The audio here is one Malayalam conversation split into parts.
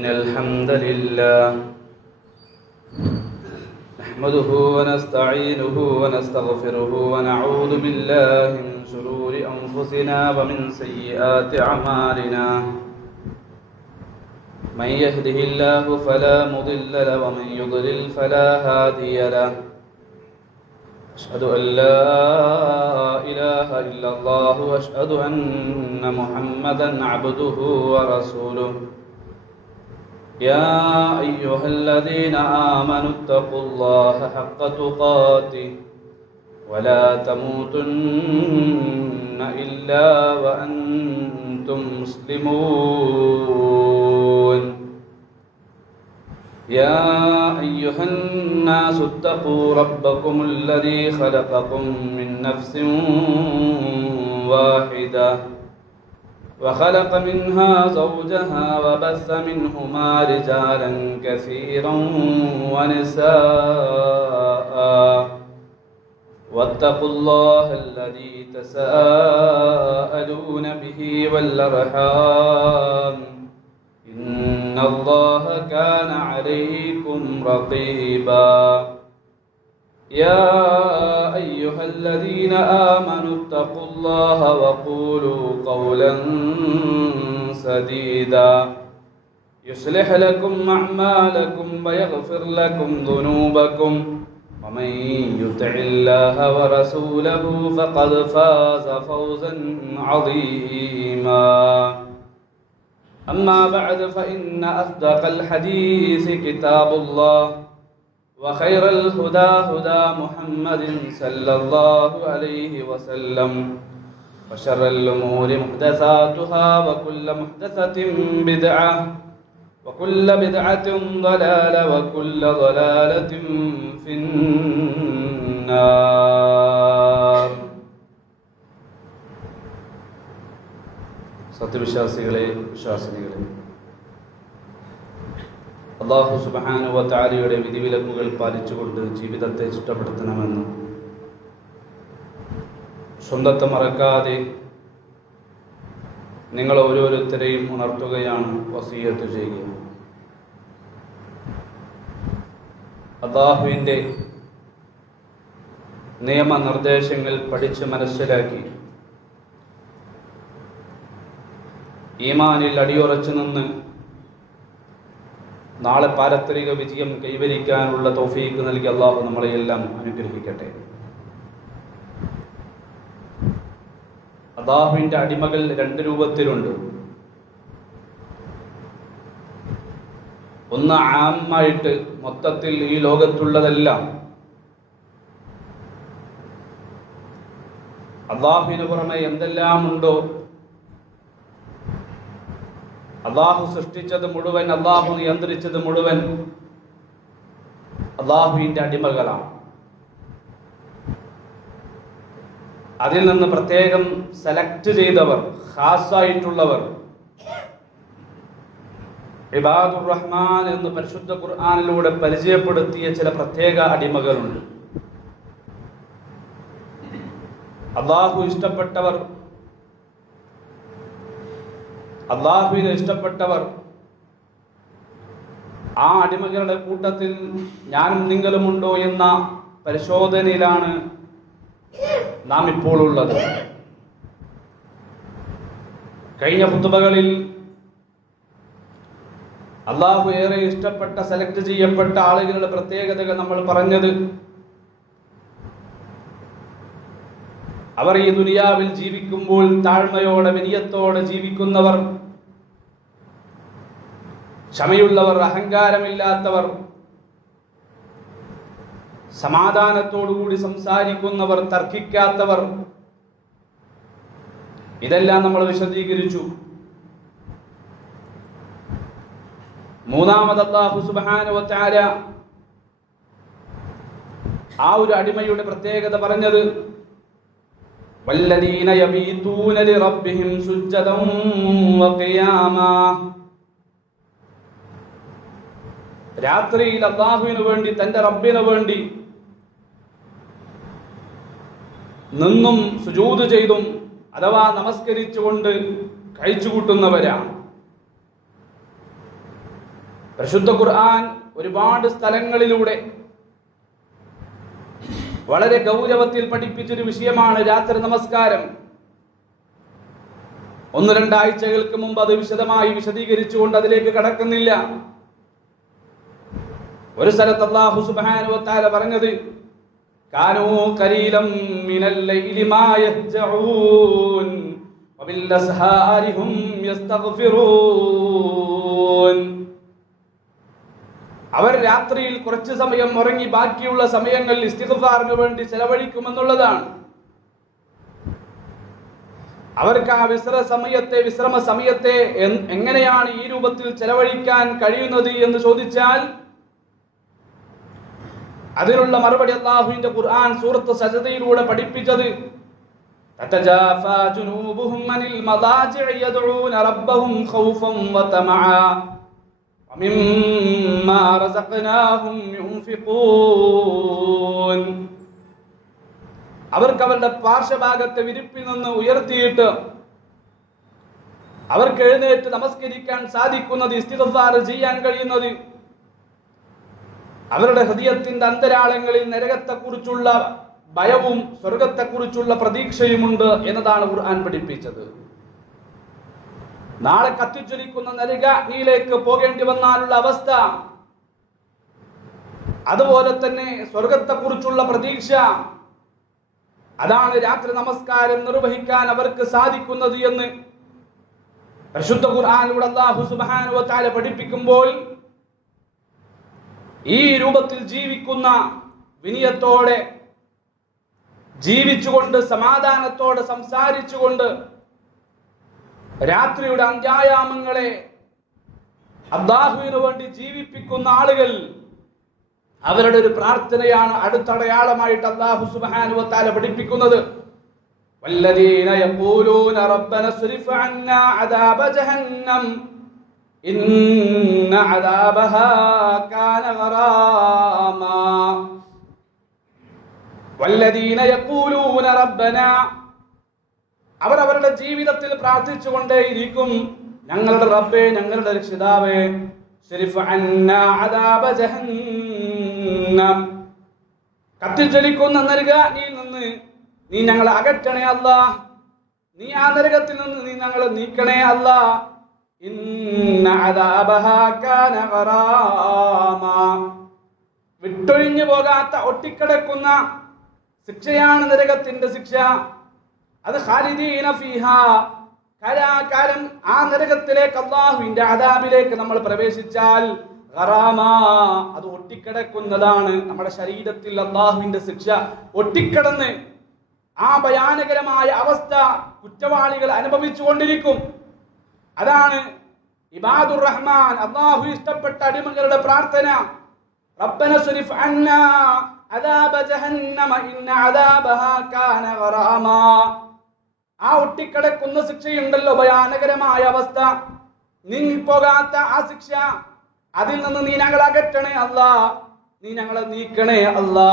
إن الحمد لله نحمده ونستعينه ونستغفره ونعوذ بالله من شرور أنفسنا ومن سيئات أعمالنا من يهده الله فلا مضل له ومن يضلل فلا هادي له أشهد أن لا إله إلا الله وأشهد أن محمدا عبده ورسوله يا أيها الذين آمنوا اتقوا الله حق تقاته ولا تموتن إلا وأنتم مسلمون يا أيها الناس اتقوا ربكم الذي خلقكم من نفس واحدة وخلق منها زوجها وبث منهما رجالا كثيرا ونساء واتقوا الله الذي تساءلون به والأرحام إن الله كان عليكم رقيبا يا أيها الذين آمنوا اتقوا الله وقولوا قولا سديدا يصلح لكم أعمالكم ويغفر لكم ذنوبكم ومن يطع الله ورسوله فقد فاز فوزا عظيما أما بعد فإن أصدق الحديث كتاب الله وخير الهدى هدى محمد صلى الله عليه وسلم وشر الأمور محدثاتها وكل محدثة بدعة وكل بدعة ضلالة وكل ضلالة في النار. സത്യവിശ്വാസികളെ, വിശ്വാസിനികളെ, അല്ലാഹു സുബ്ഹാനഹു വ തആലയുടെ വിധിവിലക്കുകൾ പാലിച്ചുകൊണ്ട് ജീവിതത്തെ ചിട്ടപ്പെടുത്തണമെന്ന് സ്വന്തത്തെ മറക്കാതെ നിങ്ങൾ ഓരോരുത്തരെയും ഉണർത്തുകയാണ്, വസിയ്യത്ത് ചെയ്യുക. അല്ലാഹുവിൻ്റെ നിയമനിർദ്ദേശങ്ങൾ പഠിച്ച് മനസ്സിലാക്കി ഈമാനിൽ അടിയുറച്ചു നിന്ന് നാളെ പാരത്രിക വിജയം കൈവരിക്കാനുള്ള തൗഫീഖ് നൽകി അല്ലാഹു നമ്മളെയെല്ലാം അനുഗ്രഹിക്കട്ടെ. അല്ലാഹുവിൻ്റെ അടിമകൾ രണ്ട് രൂപത്തിലുണ്ട്. ഒന്ന് ആമായിട്ട്, മൊത്തത്തിൽ ഈ ലോകത്തുള്ളതെല്ലാം അല്ലാഹുവിന് പുറമെ എന്തെല്ലാം ഉണ്ടോ, അല്ലാഹു സൃഷ്ടിച്ചത് മുഴുവൻ, അല്ലാഹു നിയന്ത്രിച്ചത് മുഴുവൻ അല്ലാഹുവിൻ്റെ അടിമകളാണ്. അതിൽ നിന്ന് പ്രത്യേകം സെലക്ട് ചെയ്തവർ, ഖാസായിട്ടുള്ളവർ, ഇബാദുർ റഹ്മാൻ എന്ന് പരിശുദ്ധ ഖുർആനിലൂടെ പരിചയപ്പെടുത്തിയ ചില പ്രത്യേക അടിമകളുണ്ട്. അല്ലാഹു ഇഷ്ടപ്പെട്ടവർ, അല്ലാഹുവിനെ ഇഷ്ടപ്പെട്ടവർ, ആ അടിമകളുടെ കൂട്ടത്തിൽ ഞാനും നിങ്ങളുമുണ്ടോ എന്ന പരിശോധനയിലാണ് നാം ഇപ്പോൾ ഉള്ളത്. കഴിഞ്ഞ ഖുതുബകളിൽ അല്ലാഹു ഏറെ ഇഷ്ടപ്പെട്ട, സെലക്ട് ചെയ്യപ്പെട്ട ആളുകളുടെ പ്രത്യേകതകൾ നമ്മൾ പറഞ്ഞത്, അവർ ഈ ദുനിയാവിൽ ജീവിക്കുമ്പോൾ താഴ്മയോടെ, വിനയത്തോടെ ജീവിക്കുന്നവർ, ക്ഷമയുള്ളവർ, അഹങ്കാരമില്ലാത്തവർ, സമാധാനത്തോടുകൂടി സംസാരിക്കുന്നവർ, തർക്കിക്കാത്തവർ, ഇതെല്ലാം നമ്മൾ വിശദീകരിച്ചു. മൂന്നാമത് അല്ലാഹു സുബ്ഹാനഹു വ തആല ആ ഒരു അടിമയുടെ പ്രത്യേകത പറഞ്ഞത്, വല്ലദീന യബീതൂന ലിറബ്ബിഹിം സുജ്ജദൻ വഖിയാമാ, രാത്രിയിൽ അല്ലാഹുവിനു വേണ്ടി, തന്റെ റബ്ബിനു വേണ്ടി നിന്നും സുജൂദ് ചെയ്തും അഥവാ നമസ്കരിച്ചുകൊണ്ട് കഴിച്ചുകൂട്ടുന്നവരാണ്. പരിശുദ്ധ ഖുർആൻ ഒരുപാട് സ്ഥലങ്ങളിലൂടെ വളരെ ഗൗരവത്തിൽ പഠിപ്പിച്ചൊരു വിഷയമാണ് രാത്രി നമസ്കാരം. 1-2 ആഴ്ചകൾക്ക് മുമ്പ് അത് വിശദമായി വിശദീകരിച്ചുകൊണ്ട് അതിലേക്ക് കടക്കുന്നില്ല. ഒരു സ്ഥലത്ത് അല്ലാഹു സുബ്ഹാനഹു വ തആല പറഞ്ഞത് കാനൂ ഖലീലം മിനൽ ലൈലി മാ യഹ്ജഊൻ വബിൽ അസ്ഹാരി ഹും യസ്തഗ്ഫിറൂൻ. അവർ രാത്രിയിൽ കുറച്ച് സമയം ഉറങ്ങി ബാക്കിയുള്ള സമയങ്ങൾ ഇസ്തിഗ്ഫാറിന് വേണ്ടി ചെലവഴിക്കുമെന്നുള്ളതാണ്. അവർക്ക് ആ വിശ്രമ സമയത്തെ എങ്ങനെയാണ് ഈ രൂപത്തിൽ ചെലവഴിക്കാൻ കഴിയുന്നത് എന്ന് ചോദിച്ചാൽ അതിനുള്ള മറുപടി അല്ലാഹുവിന്റെ ഖുർആൻ സൂറത്ത് സജദയിലൂടെ പഠിപ്പിച്ചത് തതജാഫാ ജുനൂബുഹും അനിൽ മദാജിഇ യദ്ഊന റബ്ബഹും ഖൗഫൻ വതമഅ വമിമ്മാ റസഖ്നാഹും യുൻഫിഖൂൻ. അവർക്ക് അവരുടെ പാർശ്വഭാഗത്തെ വിരിപ്പിൽ നിന്ന് ഉയർത്തിയിട്ട് അവർക്ക് എഴുന്നേറ്റ് നമസ്കരിക്കാൻ സാധിക്കുന്നത്, ഇസ്തിഗ്ഫാർ ചെയ്യാൻ കഴിയുന്നത് അവരുടെ ഹൃദയത്തിന്റെ അന്തരാളങ്ങളിൽ നരകത്തെക്കുറിച്ചുള്ള ഭയവും സ്വർഗത്തെക്കുറിച്ചുള്ള പ്രതീക്ഷയുമുണ്ട് എന്നതാണ് ഖുർആൻ പഠിപ്പിച്ചത്. നാളെ കത്തിജ്വലിക്കുന്ന നരകാഗ്നിയിലേക്ക് പോകേണ്ടി വന്നാലുള്ള അവസ്ഥ, അതുപോലെ തന്നെ സ്വർഗത്തെക്കുറിച്ചുള്ള പ്രതീക്ഷ, അതാണ് രാത്രി നമസ്കാരം നിർവഹിക്കാൻ അവർക്ക് സാധിക്കുന്നത് എന്ന് പരിശുദ്ധ ഖുർആനിലൂടെ അല്ലാഹു സുബ്ഹാനഹു വ തആല പഠിപ്പിക്കുമ്പോൾ ഈ രൂപത്തിൽ ജീവിക്കുന്ന, വിനയത്തോടെ ജീവിച്ചുകൊണ്ട് സമാധാനത്തോടെ സംസാരിച്ചുകൊണ്ട് രാത്രിയുടെ അന്ത്യായാമങ്ങളെ അല്ലാഹുവിന് വേണ്ടി ജീവിപ്പിക്കുന്ന ആളുകൾ, അവരുടെ ഒരു പ്രാർത്ഥനയാണ് അടുത്തടയാളമായിട്ട് അല്ലാഹു സുബ്ഹാനഹു വ തആല പഠിപ്പിക്കുന്നത്. വല്ലദീന യഖൂലൂന റബ്ബന സ്രിഫ് അന്നാ അദാബ ജഹന്നം ഇന്ന അദാബഹാ കാന ഗറാമാ. വല്ലദീന യഖൂലൂന റബ്ബന, അവർ അവരുടെ ജീവിതത്തിൽ പ്രാർത്ഥിച്ചുകൊണ്ടേയിരിക്കും, ഞങ്ങളുടെ റബ്ബേ, ഞങ്ങളുടെ രക്ഷിതാവേ, സ്രിഫ് അന്നാ അദാബ ജഹന്നം, കത്തിജ്വലിക്കുന്ന നരകാഗ്നിയിൽ നിന്ന് നീ ഞങ്ങളെ അകറ്റണേ അല്ലാഹ്, നീ ആ നരകത്തിൽ നിന്ന് നീ ഞങ്ങളെ നീക്കണേ അല്ലാഹ്. ഇന്ന അദാബഹാ കാന ഗറാമാ, വിട്ടൊഴിഞ്ഞു പോകാത്ത ഒട്ടിക്കിടക്കുന്ന ശിക്ഷയാണ് നരകത്തിന്റെ ശിക്ഷ. അത് ഖാലിദീന ഫീഹാ, കാലാകാലം ആ നരകത്തിലേക്ക്, അല്ലാഹുവിന്റെ അദാബിലേക്ക് നമ്മൾ പ്രവേശിച്ചാൽ ഗറാമാ, അത് ഒട്ടിക്കിടക്കുന്നതാണ്. നമ്മുടെ ശരീരത്തിൽ അല്ലാഹുവിന്റെ ശിക്ഷ ഒട്ടിക്കിടന്ന് ആ ഭയാനകരമായ അവസ്ഥ കുറ്റവാളികൾ അനുഭവിച്ചു കൊണ്ടിരിക്കും. അതാണ് ഇബാദുർ റഹ്മാൻ, അല്ലാഹു ഇഷ്ടപ്പെട്ട അടിമകളുടെ പ്രാർത്ഥന. റബ്ബന സ്രിഫ് അന്നാ അദാബ ജഹന്നമ ഇന്ന അദാബഹാ കാന ഗറാമാ. ആ ഒട്ടിക്കിടക്കുന്ന ശിക്ഷയുണ്ടല്ലോ, ഭയാനകരമായ അവസ്ഥ, നീങ്ങിപ്പോകാത്ത ആ ശിക്ഷ, അതിൽ നിന്ന് നീ ഞങ്ങളെ അകറ്റണേ അല്ലാ, നീ ഞങ്ങളെ നീക്കണേ അല്ലാ.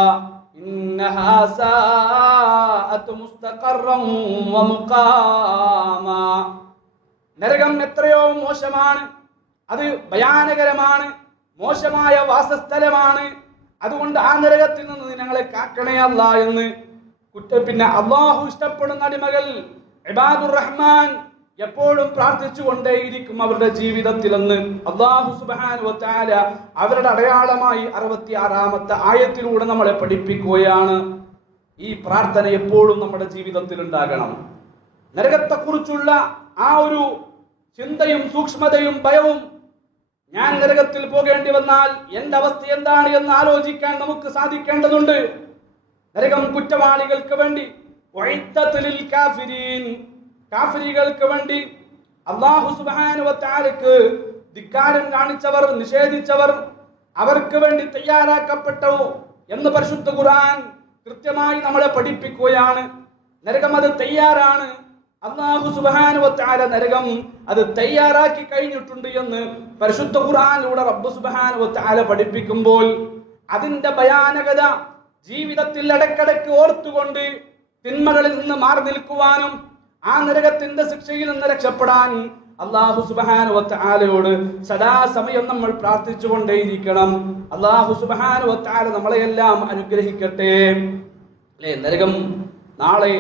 ഇന്നഹാ സാഅത് മുസ്തഖറൻ വമുഖാമാ, നരകം എത്രയോ മോശമാണ്, അത് ഭയാനകരമാണ്, മോശമായ വാസസ്ഥലമാണ്. അതുകൊണ്ട് ആ നരകത്തിൽ നിന്ന് നീ ഞങ്ങളെ കാക്കണേ അല്ലാ എന്ന് പിന്നെ അല്ലാഹു ഇഷ്ടപ്പെടുന്ന അടിമകൾ ഇബാദുർ റഹ്മാൻ എപ്പോഴും പ്രാർത്ഥിച്ചു കൊണ്ടേയിരിക്കും അവരുടെ ജീവിതത്തിൽ എന്ന് അല്ലാഹു സുബ്ഹാനഹു വ തആല അവരുടെ അടയാളമായി 66-ാമത്തെ ആയത്തിലൂടെ നമ്മളെ പഠിപ്പിക്കുകയാണ്. ഈ പ്രാർത്ഥന എപ്പോഴും നമ്മുടെ ജീവിതത്തിൽ ഉണ്ടാകണം. നരകത്തെക്കുറിച്ചുള്ള ആ ഒരു ചിന്തയും സൂക്ഷ്മതയും ഭയവും, ഞാൻ നരകത്തിൽ പോകേണ്ടി വന്നാൽ എന്റെ അവസ്ഥ എന്താണ് എന്ന് ആലോചിക്കാൻ നമുക്ക് സാധിക്കേണ്ടതുണ്ട്. നരകം കുറ്റവാളികൾക്ക് വേണ്ടി, കാഫിരികൾക്ക് വേണ്ടി, അല്ലാഹു സുബ്ഹാനഹു വ തആലക്ക് ധിക്കാരം കാണിച്ചവർ, നിഷേധിച്ചവർ, അവർക്ക് വേണ്ടി തയ്യാറാക്കപ്പെട്ടു എന്ന് പരിശുദ്ധ ഖുർആൻ കൃത്യമായി നമ്മളെ പഠിപ്പിക്കുകയാണ്. നരകം അത് തയ്യാറാണ്. അല്ലാഹു സുബ്ഹാനഹു വ തആല നരകം അത് തയ്യാറാക്കി കഴിഞ്ഞിട്ടുണ്ട് എന്ന് പരിശുദ്ധ ഖുർആനിലൂടെ റബ്ബ് സുബ്ഹാനഹു വ തആല പഠിപ്പിക്കുമ്പോൾ അതിന്റെ ഭയാനകത ജീവിതത്തിൽ ഇടയ്ക്കിടയ്ക്ക് ഓർത്തുകൊണ്ട് തിന്മകളിൽ നിന്ന് മാറി നിൽക്കുവാനും ആ നരകത്തിന്റെ ശിക്ഷയിൽ നിന്ന് രക്ഷപ്പെടാൻ അല്ലാഹു സുബ്ഹാനഹു വ തആലയോട് സദാസമയം നമ്മൾ പ്രാർത്ഥിച്ചുകൊണ്ടേയിരിക്കണം. അല്ലാഹു സുബ്ഹാനഹു വ തആല നമ്മളെയെല്ലാം അനുഗ്രഹിക്കട്ടെ. അല്ലേ, നരകം നാളെ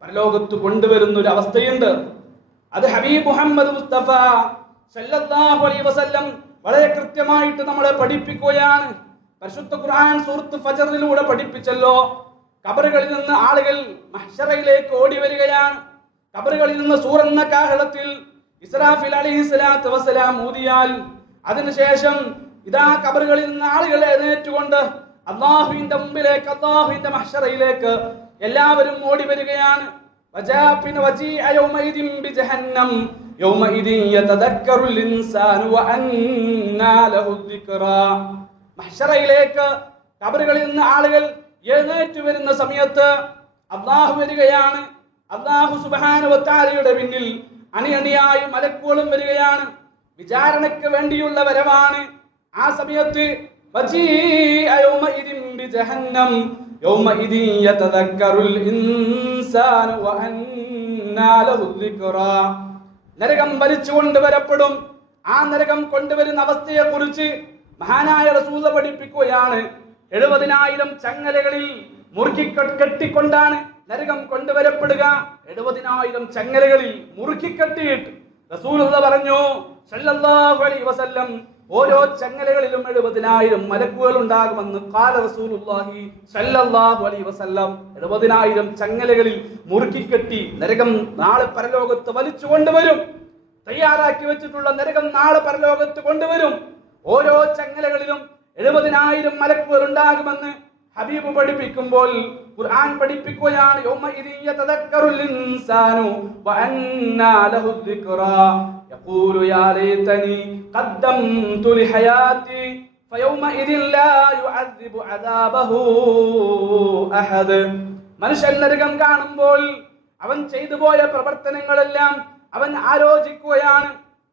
പരലോകത്ത് കൊണ്ടുവരുന്ന ഒരു അവസ്ഥയുണ്ട്. അത് ഹബീബ് മുഹമ്മദ് മുസ്തഫ സല്ലല്ലാഹു അലൈഹി വസല്ലം വളരെ കൃത്യമായിട്ട് നമ്മളെ പഠിപ്പിക്കുകയാണ്. പരിശുദ്ധ ഖുർആൻ സൂറത്ത് ഫജ്റിലൂടെ പഠിപ്പിച്ചല്ലോ. ഖബറുകളിൽ നിന്ന് ആളുകൾ മഹ്ശറയിലേക്ക് ഓടി വരികയാണ്. ഖബറുകളിൽ നിന്ന് സൂറെന്ന കാഹളത്തിൽ ഇസ്രാഫീൽ അലൈഹിസ്സലാത്തു വസ്സലാം ഊതിയാൽ അതിനുശേഷം ഇതാ ഖബറുകളിൽ നിന്ന് ആളുകൾ എഴുന്നേറ്റുകൊണ്ട് അല്ലാഹുവിന്റെ മുമ്പിലേക്ക്, അല്ലാഹുവിന്റെ മഹ്ശറയിലേക്ക് എല്ലാവരും ഓടി വരികയാണ്. മഹ്ശറയിലേക്ക് ഖബറുകളിൽ നിന്ന് ആളുകൾ എഴുന്നേറ്റ് വരുന്ന സമയത്ത് അല്ലാഹു വരികയാണ്. അല്ലാഹു സുബ്ഹാനഹു വ തആലയുടെ പിന്നിൽ അണിയണിയായി മലക്കുകളും വരികയാണ്. വിചാരണയ്ക്ക് വേണ്ടിയുള്ള വരവാണ്. ആ സമയത്ത് നരകം വലിച്ചു കൊണ്ടുവരപ്പെടും. ആ നരകം കൊണ്ടുവരുന്ന അവസ്ഥയെ കുറിച്ച് മഹാനായ റസൂൽ പഠിപ്പിക്കുകയാണ്. 70,000 ചങ്ങലകളിൽ മുറുക്കി കെട്ടിക്കൊണ്ടാണ് നരകം കൊണ്ടുവരപ്പെടുക. 70,000 ചങ്ങലകളിൽ മുറുക്കി കെട്ടിയിട്ട് റസൂലുള്ള പറഞ്ഞു സല്ലല്ലാഹു അലൈഹി വസല്ലം, ഓരോ ചങ്ങലകളിലും 70,000 മലക്കുകൾ ഉണ്ടാകുമെന്ന് ഖാല റസൂലുള്ളാഹി സല്ലല്ലാഹു അലൈഹി വസല്ലം. 70,000 ചങ്ങലകളിൽ മുറുക്കി കെട്ടി നരകം നാളെ പരലോകത്ത് വലിച്ചു കൊണ്ടുവരും. തയ്യാറാക്കി വെച്ചിട്ടുള്ള നരകം നാളെ പരലോകത്ത് കൊണ്ടുവരും. ഓരോ ചങ്ങലകളിലും 70,000 മലക്കുകൾ ഉണ്ടാകുമെന്ന് ഹബീബ് പഠിപ്പിക്കുമ്പോൾ ഖുർആൻ പഠിപ്പിക്കുകയാണ്. യൗമഇദി യതദക്കറുൽ ഇൻസാനു വഅന്നാ ലഹു ദിക്റാ യഖൂലു യാ ലൈതനി ഖദ്ദംതു ലിഹയാതി ഫയൗമഇദിൻ ലാ യുഅദ്ദിബു അദാബഹു അഹദ്. മനുഷ്യൻ നരകം കാണുമ്പോൾ അവൻ ചെയ്തു പോയ പ്രവർത്തനങ്ങളെല്ലാം അവൻ ആലോചിക്കുകയാണ്.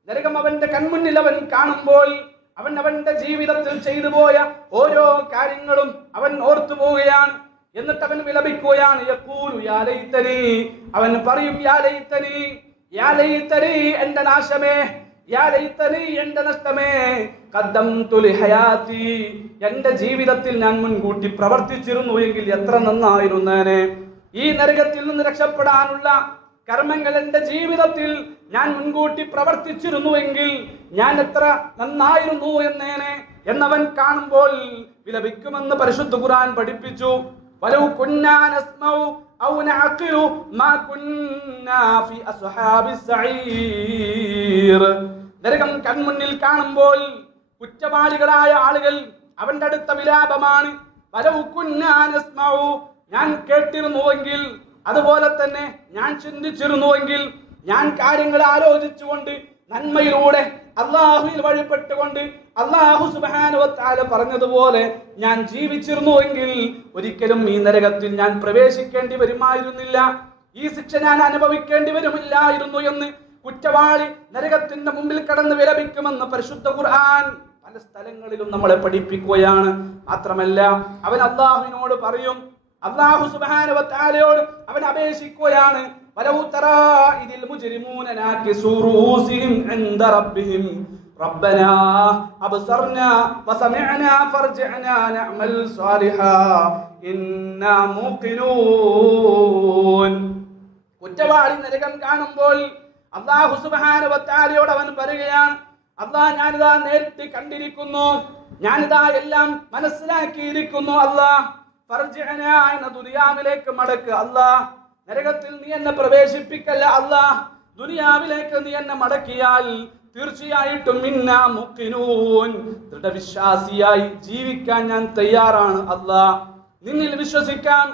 നരകം അവന്റെ കൺമുന്നിൽ അവൻ കാണുമ്പോൾ അവൻ അവന്റെ ജീവിതത്തിൽ ചെയ്തു പോയ ഓരോ കാര്യങ്ങളും അവൻ ഓർത്തു പോവുകയാണ്. എന്നിട്ട് അവൻ വിലപിക്കുകയാണ്. യഖൂലു യാ ലൈതനി, അവൻ പറയും യാ ലൈതനി, യാ ലൈതനി എന്റെ നാശമേ, യാ ലൈതനി എന്റെ നഷ്ടമേ, ഖദ്ദംതു ലിഹയാതി, എന്റെ ജീവിതത്തിൽ ഞാൻ മുൻകൂട്ടി പ്രവർത്തിച്ചിരുന്നു എങ്കിൽ എത്ര നന്നായിരുന്നേനെ. ഈ നരകത്തിൽ നിന്ന് രക്ഷപ്പെടാനുള്ള കർമ്മങ്ങൾ എന്റെ ജീവിതത്തിൽ ഞാൻ മുൻകൂട്ടി പ്രവർത്തിച്ചിരുന്നുവെങ്കിൽ ഞാൻ എത്ര നന്നായിരുന്നു എന്നേനെ എന്നവൻ കാണുമ്പോൾ വിലപിക്കുമെന്ന് പരിശുദ്ധ ഖുർആൻ പഠിപ്പിച്ചു. വലൗ കുന്നാ നസ്മഉ ഔ നഅഖിലു മാ കുന്നാ ഫി അസ്ഹാബിസ് സഈർ. നരകം കൺമുന്നിൽ കാണുമ്പോൾ കുറ്റവാളികളായ ആളുകൾ അവന്റെ അടുത്ത വിലാപമാണ്. വലൗ കുന്നാ നസ്മഉ, ഞാൻ കേട്ടിരുന്നുവെങ്കിൽ, അതുപോലെ തന്നെ ഞാൻ ചിന്തിച്ചിരുന്നുവെങ്കിൽ, ഞാൻ കാര്യങ്ങൾ ആലോചിച്ചുകൊണ്ട് നന്മയിലൂടെ അല്ലാഹുവിൽ വഴിപ്പെട്ടുകൊണ്ട് അല്ലാഹു സുബ്ഹാനഹു വ തആല പറഞ്ഞതുപോലെ ഞാൻ ജീവിച്ചിരുന്നുവെങ്കിൽ ഒരിക്കലും ഈ നരകത്തിൽ ഞാൻ പ്രവേശിക്കേണ്ടി വരുമായിരുന്നില്ല, ഈ ശിക്ഷ ഞാൻ അനുഭവിക്കേണ്ടി വരുമില്ലായിരുന്നു എന്ന് കുറ്റവാളി നരകത്തിന്റെ മുമ്പിൽ കടന്ന് വിലപിക്കുമെന്ന് പരിശുദ്ധ ഖുർആൻ പല സ്ഥലങ്ങളിലും നമ്മളെ പഠിപ്പിക്കുകയാണ്. മാത്രമല്ല അവൻ അല്ലാഹുവിനോട് പറയും, അല്ലാഹു സുബ്ഹാനഹു വ തആലയോട് അവൻ അപേക്ഷിക്കുകയാണ്. വലൗ തറാ ഇദിൽ മുജ്രിമൂന നാകിസൂ റൂസിഹിം ഇൻദ റബ്ബിഹിം റബ്ബനാ അബ്സർനാ വസമിഅനാ ഫർജിഅനാ നഅമൽ സാലിഹാ ഇന്നാ മൂഖിനൂൻ. കുറ്റവാളി നരകം കാണുമ്പോൾ അല്ലാഹു സുബ്ഹാനഹു വ തആലയോട് അവൻ പറയുകയാണ്, അല്ലാഹ് ഞാനിതാ നേരിട്ട് കണ്ടിരിക്കുന്നു, ഞാനിതാ എല്ലാം മനസ്സിലാക്കിയിരിക്കുന്നു. അല്ലാഹ് ഫർജിഅനാ, എന്ന ദുനിയാവിലേക്ക് മടക്ക്. അല്ലാഹ് നരകത്തിൽ നീ എന്നെ പ്രവേശിപ്പിക്കല്ല. അല്ലാഹ് ദുനിയാവിലേക്ക് നീ എന്നെ മടക്കിയാൽ തീർച്ചയായിട്ടും മിന്നാ മുഖിനൂൻ, ദൃഢവിശ്വാസിയായി ജീവിക്കാൻ ഞാൻ തയ്യാറാണ്. അല്ലാഹ് നിന്നിൽ വിശ്വസിക്കാം,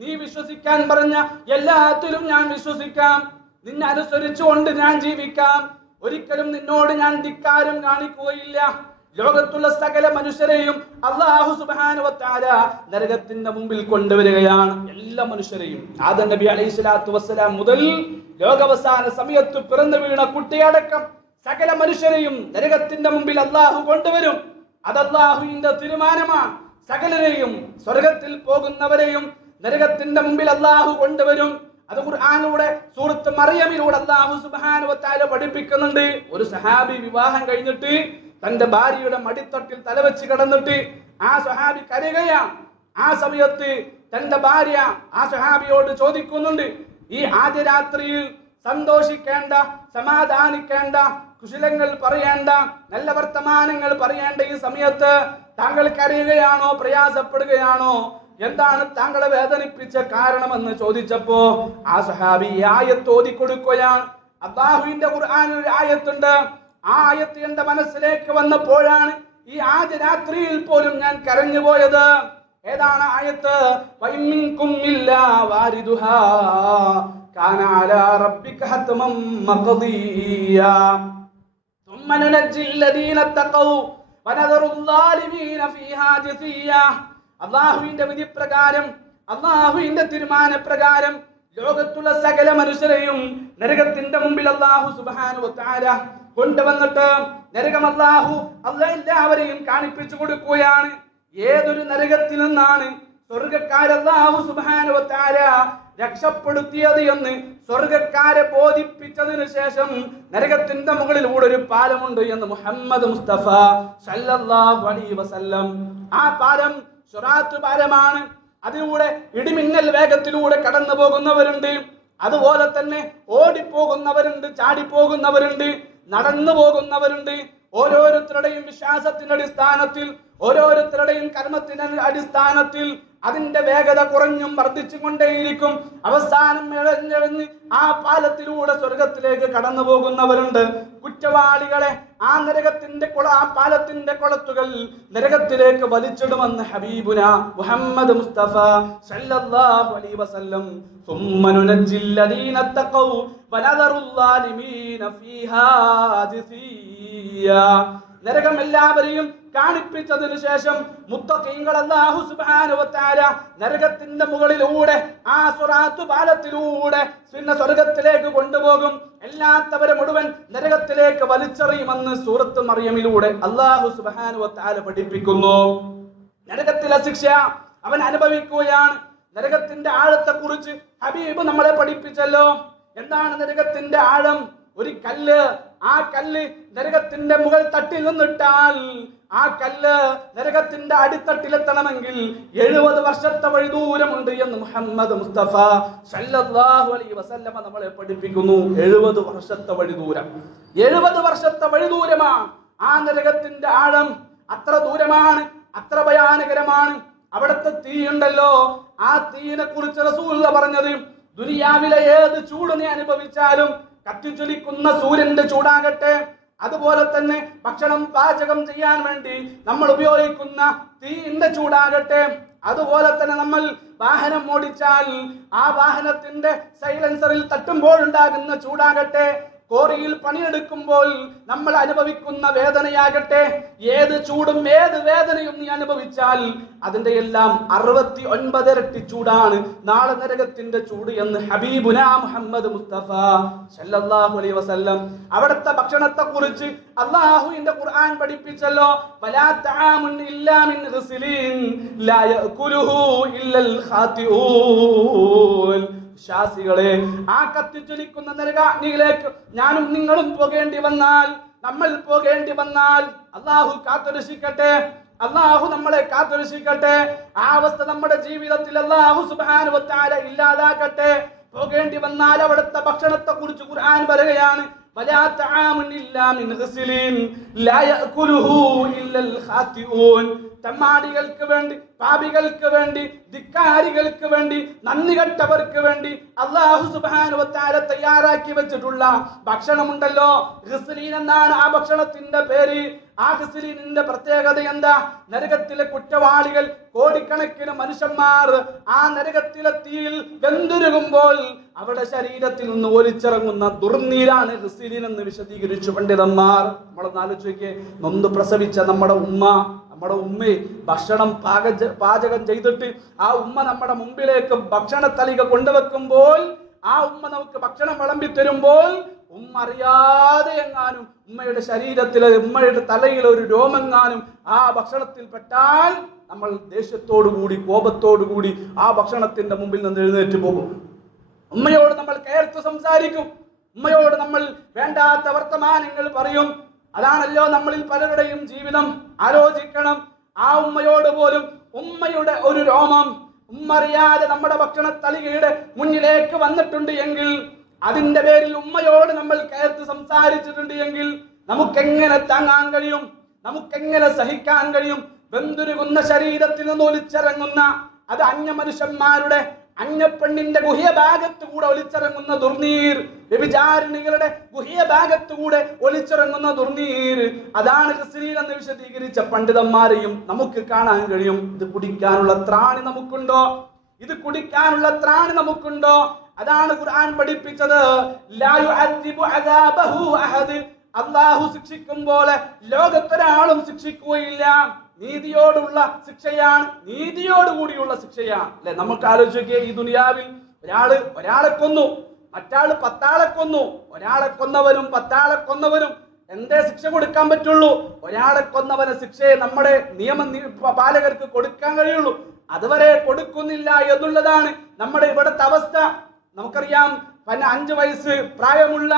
നീ വിശ്വസിക്കാൻ പറഞ്ഞ എല്ലാത്തിലും ഞാൻ വിശ്വസിക്കാം, നിന്നെ അനുസരിച്ചുകൊണ്ട് ഞാൻ ജീവിക്കാം, ഒരിക്കലും നിന്നോട് ഞാൻ ധിക്കാരം കാണിക്കുകയില്ല. ലോകത്തുള്ള സകല മനുഷ്യരെയും അല്ലാഹു സുബ്ഹാനഹു വ തആല നരകത്തിന്റെ മുമ്പിൽ കൊണ്ടുവരികയാണ്. എല്ലാ മനുഷ്യരെയും, ആദം നബി അലൈഹിസ്സലാത്തു വസ്സലാം മുതൽ ലോകാവസാന സമയത്ത് പിറന്നു വീണ കുട്ടിയടക്കം സകല മനുഷ്യരെയും നരകത്തിന്റെ മുമ്പിൽ അല്ലാഹു കൊണ്ടുവരും. അത് അല്ലാഹുവിന്റെ തീരുമാനമാണ്. സകലരെയും, സ്വർഗത്തിൽ പോകുന്നവരെയും നരകത്തിന്റെ മുമ്പിൽ അല്ലാഹു കൊണ്ടുവരും. അത് ഖുർആനിലൂടെ സൂറത്ത് മറിയമിലൂടെ അല്ലാഹു സുബ്ഹാനഹു വ തആല പഠിപ്പിക്കുന്നുണ്ട്. ഒരു സഹാബി വിവാഹം കഴിഞ്ഞിട്ട് തന്റെ ഭാര്യയുടെ മടിത്തട്ടിൽ തലവെച്ച് കിടന്നിട്ട് ആ സഹാബി കരയുകയാണ്. ആ സമയത്ത് തന്റെ ഭാര്യ ആ സഹാബിയോട് ചോദിക്കുന്നുണ്ട്, ഈ ആദ്യ രാത്രിയിൽ സന്തോഷിക്കേണ്ട, സമാധാനിക്കേണ്ട, കുശലങ്ങൾ പറയേണ്ട, നല്ല വർത്തമാനങ്ങൾ പറയേണ്ട ഈ സമയത്ത് താങ്കൾ കരയുകയാണോ, പ്രയാസപ്പെടുകയാണോ, എന്താണ് താങ്കളെ വേദനിപ്പിച്ച കാരണമെന്ന് ചോദിച്ചപ്പോ ആ സഹാബി ഈ ആയത്ത് ഓതിക്കൊടുക്കുകയാണ്. അല്ലാഹുവിന്റെ ഖുർആനിൽ ഒരു ആയത്തുണ്ട്. ആ ആയത്ത് എന്റെ മനസ്സിലേക്ക് വന്നപ്പോഴാണ് ഈ ആദ്യ രാത്രിയിൽ പോലും ഞാൻ കരഞ്ഞു പോയത്. ഏതാണ് ആയത്ത്? വഇമ്മിൻകും ഇല്ലാ വാരിദുഹാ കാന അലാ റബ്ബിക ഹത്മം മഖദിയാ ثم ننجي الذين اتقوا ونذر الظالمين فيها جثيا. അല്ലാഹുവിന്റെ വിധി പ്രകാരം, അല്ലാഹുവിന്റെ തീരുമാന പ്രകാരം ലോകത്തുള്ള സകല മനുഷ്യരെയും നരകത്തിന്റെ മുമ്പിൽ അല്ലാഹു സുബ്ഹാനഹു വ തആല കൊണ്ടുവന്നിട്ട് നരകം അല്ലാഹു എല്ലാവരെയും കാണിപ്പിച്ചു കൊടുക്കുകയാണ്. ഏതൊരു നരകത്തിൽ നിന്നാണ് സ്വർഗ്ഗക്കാരെ അല്ലാഹു സുബ്ഹാനഹു വ തആല രക്ഷപ്പെടുത്തിയത് എന്ന് സ്വർഗ്ഗക്കാരെ ബോധിപ്പിച്ചതിനു ശേഷം നരകത്തിന്റെ മുകളിലൂടെ ഒരു പാലമുണ്ട് എന്ന് മുഹമ്മദ് മുസ്തഫ സല്ലല്ലാഹു അലൈഹി വസല്ലം. ആ പാലം സിറാത്ത് പാലമാണ്. അതിലൂടെ ഇടിമിന്നൽ വേഗത്തിലൂടെ കടന്നു പോകുന്നവരുണ്ട്, അതുപോലെ തന്നെ ഓടിപ്പോകുന്നവരുണ്ട്, ചാടിപ്പോകുന്നവരുണ്ട്, നടന്നു പോകുന്നവരുണ്ട്. ഓരോരുത്തരുടെയും വിശ്വാസത്തിന്റെ അടിസ്ഥാനത്തിൽ, ഓരോരുത്തരുടെയും കർമ്മത്തിന്റെ അടിസ്ഥാനത്തിൽ അതിന്റെ വേഗത കുറഞ്ഞും വർദ്ധിച്ചു കൊണ്ടേയിരിക്കും. അവസാനം ഇഴഞ്ഞിഴഞ്ഞ് ആ പാലത്തിലൂടെ സ്വർഗത്തിലേക്ക് കടന്നു പോകുന്നവരുണ്ട്. കുറ്റവാളികളെ ആ നരകത്തിന്റെ ആ പാലത്തിന്റെ കൊളത്തുകൾ നരകത്തിലേക്ക് വലിച്ചിടുമെന്ന് ഹബീബുന മുഹമ്മദ് മുസ്തഫ സല്ലല്ലാഹു അലൈഹി വസല്ലം. ثم ننجي الذين اتقوا ونذر الظالمين فيها جثيا. നരകം എല്ലാവരെയും കാണിപ്പിച്ചതിനു ശേഷം മുത്തഖീങ്ങൾ അല്ലാഹു സുബ്ഹാനഹു വ തആല നരകത്തിന്റെ മുകളിലൂടെ ആ സിറാത്ത് പാലത്തിലൂടെ പിന്നെ സ്വർഗ്ഗത്തിലേക്ക് കൊണ്ടുപോകും. അല്ലാത്തവരെ മുഴുവൻ നരകത്തിലേക്ക് വലിച്ചെറിയുമെന്ന് സൂറത്ത് മറിയമിലൂടെ അല്ലാഹു സുബ്ഹാനഹു വ തആല പഠിപ്പിക്കുന്നു. നരകത്തിലെ ശിക്ഷ അവൻ അനുഭവിക്കുകയാണ്. നരകത്തിന്റെ ആഴത്തെ കുറിച്ച് ഹബീബ് നമ്മളെ പഠിപ്പിച്ചല്ലോ. എന്താണ് നരകത്തിന്റെ ആഴം? ഒരു കല്ല്, ആ കല്ല് നരകത്തിന്റെ മുകൾ തട്ടിൽ നിന്നിട്ടാൽ ആ കല്ല് നരകത്തിന്റെ അടിത്തട്ടിലെത്തണമെങ്കിൽ 70 വർഷത്തെ വഴിദൂരമുണ്ട് എന്ന് മുഹമ്മദ് മുസ്തഫ സല്ലല്ലാഹു അലൈഹി വസല്ലമ നമ്മളെ പഠിപ്പിക്കുന്നു. 70 വർഷത്തെ വഴിദൂരം, 70 വർഷത്തെ വഴിദൂരമാണ് ആ നരകത്തിന്റെ ആഴം. അത്ര ദൂരമാണ്, അത്ര ഭയാനകരമാണ്. അവിടുത്തെ തീയുണ്ടല്ലോ, ആ തീയിനെ കുറിച്ച് റസൂലുള്ള പറഞ്ഞത്, ദുനിയാവിലെ ഏത് ചൂട് നീ അനുഭവിച്ചാലും, കത്തിച്ചൊലിക്കുന്ന സൂര്യന്റെ ചൂടാകട്ടെ, അതുപോലെ തന്നെ ഭക്ഷണം പാചകം ചെയ്യാൻ വേണ്ടി നമ്മൾ ഉപയോഗിക്കുന്ന തീയിന്റെ ചൂടാകട്ടെ, അതുപോലെ തന്നെ നമ്മൾ വാഹനം ഓടിച്ചാൽ ആ വാഹനത്തിന്റെ സൈലൻസറിൽ തട്ടുമ്പോഴുണ്ടാകുന്ന ചൂടാകട്ടെ, കോറിയിൽ പണിയെടുക്കുമ്പോൾ നമ്മൾ അനുഭവിക്കുന്ന വേദനയാകട്ടെ, ഏത് ചൂടും ഏത് വേദനയും നീ അനുഭവിച്ചാൽ അതിന്റെ എല്ലാം 69 ഇരട്ടി ചൂടാണ് നാളെ നരകത്തിന്റെ ചൂട് എന്ന് ഹബീബുന മുഹമ്മദ് മുസ്തഫ സല്ലല്ലാഹു അലൈഹി വസല്ലം. അവിടുത്തെ ഭക്ഷണത്തെ കുറിച്ച് അല്ലാഹുവിന്റെ ഖുർആൻ പഠിപ്പിച്ചല്ലോ, വലാ തആമുൻ ഇല്ലാ മിൻ ഗസ്ലിൻ ലാ യഅകുലുഹു ഇല്ലൽ ഖാതിഊൻ. വിശ്വാസികളെ, ആ കത്തിച്ചൊലിക്കുന്ന നരകാഗ്നിയിലേക്ക് ഞാനും നിങ്ങളും പോകേണ്ടി വന്നാൽ, നമ്മൾ പോകേണ്ടി വന്നാൽ, അല്ലാഹു കാത്തുരക്ഷിക്കട്ടെ, അല്ലാഹു നമ്മളെ കാത്തുരക്ഷിക്കട്ടെ. ആ അവസ്ഥ നമ്മുടെ ജീവിതത്തിൽ അല്ലാഹു സുബ്ഹാനഹു വ തആല ഇല്ലാതാക്കട്ടെ. പോകേണ്ടി വന്നാൽ അവിടുത്തെ ഭക്ഷണത്തെ കുറിച്ച് ഖുർആൻ പറയുകയാണ്, വലാ തആമുൻ ഇല്ലാ മിൻ ഗസ്ലിൻ ലാ യഅകുലുഹു ഇല്ലൽ ഖാതിഊൻ. തമ്മാടികൾക്ക് വേണ്ടി, പാപികൾക്ക് വേണ്ടി, ധിക്കാരികൾക്ക് വേണ്ടി, നന്ദി കെട്ടവർക്ക് വേണ്ടി അല്ലാഹു സുബ്ഹാനഹു വ തആല തയ്യാറാക്കി വെച്ചിട്ടുള്ള ഭക്ഷണമുണ്ടല്ലോ, ഗസ്ലീൻ എന്നാണ് ആ ഭക്ഷണത്തിന്റെ പേര്. ആ ഗസ്ലീനിന്റെ പ്രത്യേകത എന്താ? നരകത്തിലെ കുറ്റവാളികൾ, കോടിക്കണക്കിന് മനുഷ്യന്മാർ ആ നരകത്തിലെ തീയിൽ വെന്തുരുകുമ്പോൾ അവരുടെ ശരീരത്തിൽ നിന്ന് ഒലിച്ചിറങ്ങുന്ന ദുർനീരാണ് ഗസ്ലീൻ എന്ന് വിശദീകരിച്ചു പണ്ഡിതന്മാർ. നമ്മളൊന്ന് ആലോചിക്കേ, നൊന്ത് പ്രസവിച്ച നമ്മുടെ ഉമ്മയെ ഭക്ഷണം പാചകം ചെയ്തിട്ട് ആ ഉമ്മ നമ്മുടെ മുമ്പിലേക്ക് ഭക്ഷണ തളിക കൊണ്ടുവെക്കുമ്പോൾ, ആ ഉമ്മ നമുക്ക് ഭക്ഷണം വിളമ്പി തരുമ്പോൾ ഉമ്മ അറിയാതെ എങ്ങാനും ഉമ്മയുടെ ശരീരത്തിലെ, ഉമ്മയുടെ തലയിൽ ഒരു രോമെങ്ങാനും ആ ഭക്ഷണത്തിൽ പെട്ടാൽ നമ്മൾ ദേഷ്യത്തോടുകൂടി, കോപത്തോടുകൂടി ആ ഭക്ഷണത്തിന്റെ മുമ്പിൽ നിന്ന് എഴുന്നേറ്റ് പോകും. ഉമ്മയോട് നമ്മൾ കയർത്തു സംസാരിക്കും, ഉമ്മയോട് നമ്മൾ വേണ്ടാത്ത വർത്തമാനങ്ങൾ പറയും. അതാണല്ലോ നമ്മളിൽ പലരുടെയും ജീവിതം. ആലോചിക്കണം, ആ ഉമ്മയോട് പോലും ഉമ്മയുടെ ഒരു രോമം ഉമ്മ അറിയാതെ നമ്മുടെ ഭക്ഷണ തളികയുടെ മുന്നിലേക്ക് വന്നിട്ടുണ്ട് എങ്കിൽ, അതിന്റെ പേരിൽ ഉമ്മയോട് നമ്മൾ കയർത്ത് സംസാരിച്ചിട്ടുണ്ട് എങ്കിൽ നമുക്കെങ്ങനെ താങ്ങാൻ കഴിയും? നമുക്കെങ്ങനെ സഹിക്കാൻ കഴിയും? വെന്തുരുകുന്ന ശരീരത്തിൽ നിന്ന് ഒലിച്ചിറങ്ങുന്ന, അത് അന്യ മനുഷ്യന്മാരുടെ അന്യപ്പെണ്ണിന്റെ ഗുഹ്യ ഭാഗത്തുകൂടെ ഒലിച്ചിറങ്ങുന്ന ദുർനീർ, വ്യഭിചാരിണികളുടെ ഗുഹ്യ ഭാഗത്തുകൂടെ ഒലിച്ചിറങ്ങുന്ന ദുർനീർ, അതാണ് ഗ്ലിസരീൻ എന്ന് വിശദീകരിച്ച പണ്ഡിതന്മാരെയും നമുക്ക് കാണാൻ കഴിയും. ഇത് കുടിക്കാനുള്ള ത്രാണി നമുക്കുണ്ടോ? ഇത് കുടിക്കാനുള്ള ത്രാണി നമുക്കുണ്ടോ? അതാണ് ഖുർആൻ പഠിപ്പിച്ചത്. ലാ യുഅദ്ദിബു അദാബഹു അഹദ്. അല്ലാഹു ശിക്ഷിക്കും പോലെ ലോകത്തൊരാളും ശിക്ഷിക്കുകയില്ല. നീതിയോടുള്ള ശിക്ഷയാണ്, നീതിയോടുകൂടിയുള്ള ശിക്ഷയാണ്. അല്ലെ, നമുക്ക് ആലോചിക്കുക, ഈ ദുനിയാവിൽ ഒരാളെ കൊന്നു, മറ്റാള് 10 ആളെ കൊന്നു. ഒരാളെ കൊന്നവനും 10 ആളെ കൊന്നവനും എന്തേ ശിക്ഷ കൊടുക്കാൻ പറ്റുള്ളൂ? ഒരാളെ കൊന്നവന് ശിക്ഷയെ നമ്മുടെ പാലകർക്ക് കൊടുക്കാൻ കഴിയുള്ളൂ. അതുവരെ കൊടുക്കുന്നില്ല എന്നുള്ളതാണ് നമ്മുടെ ഇവിടുത്തെ അവസ്ഥ. നമുക്കറിയാം, 5 വയസ്സ് പ്രായമുള്ള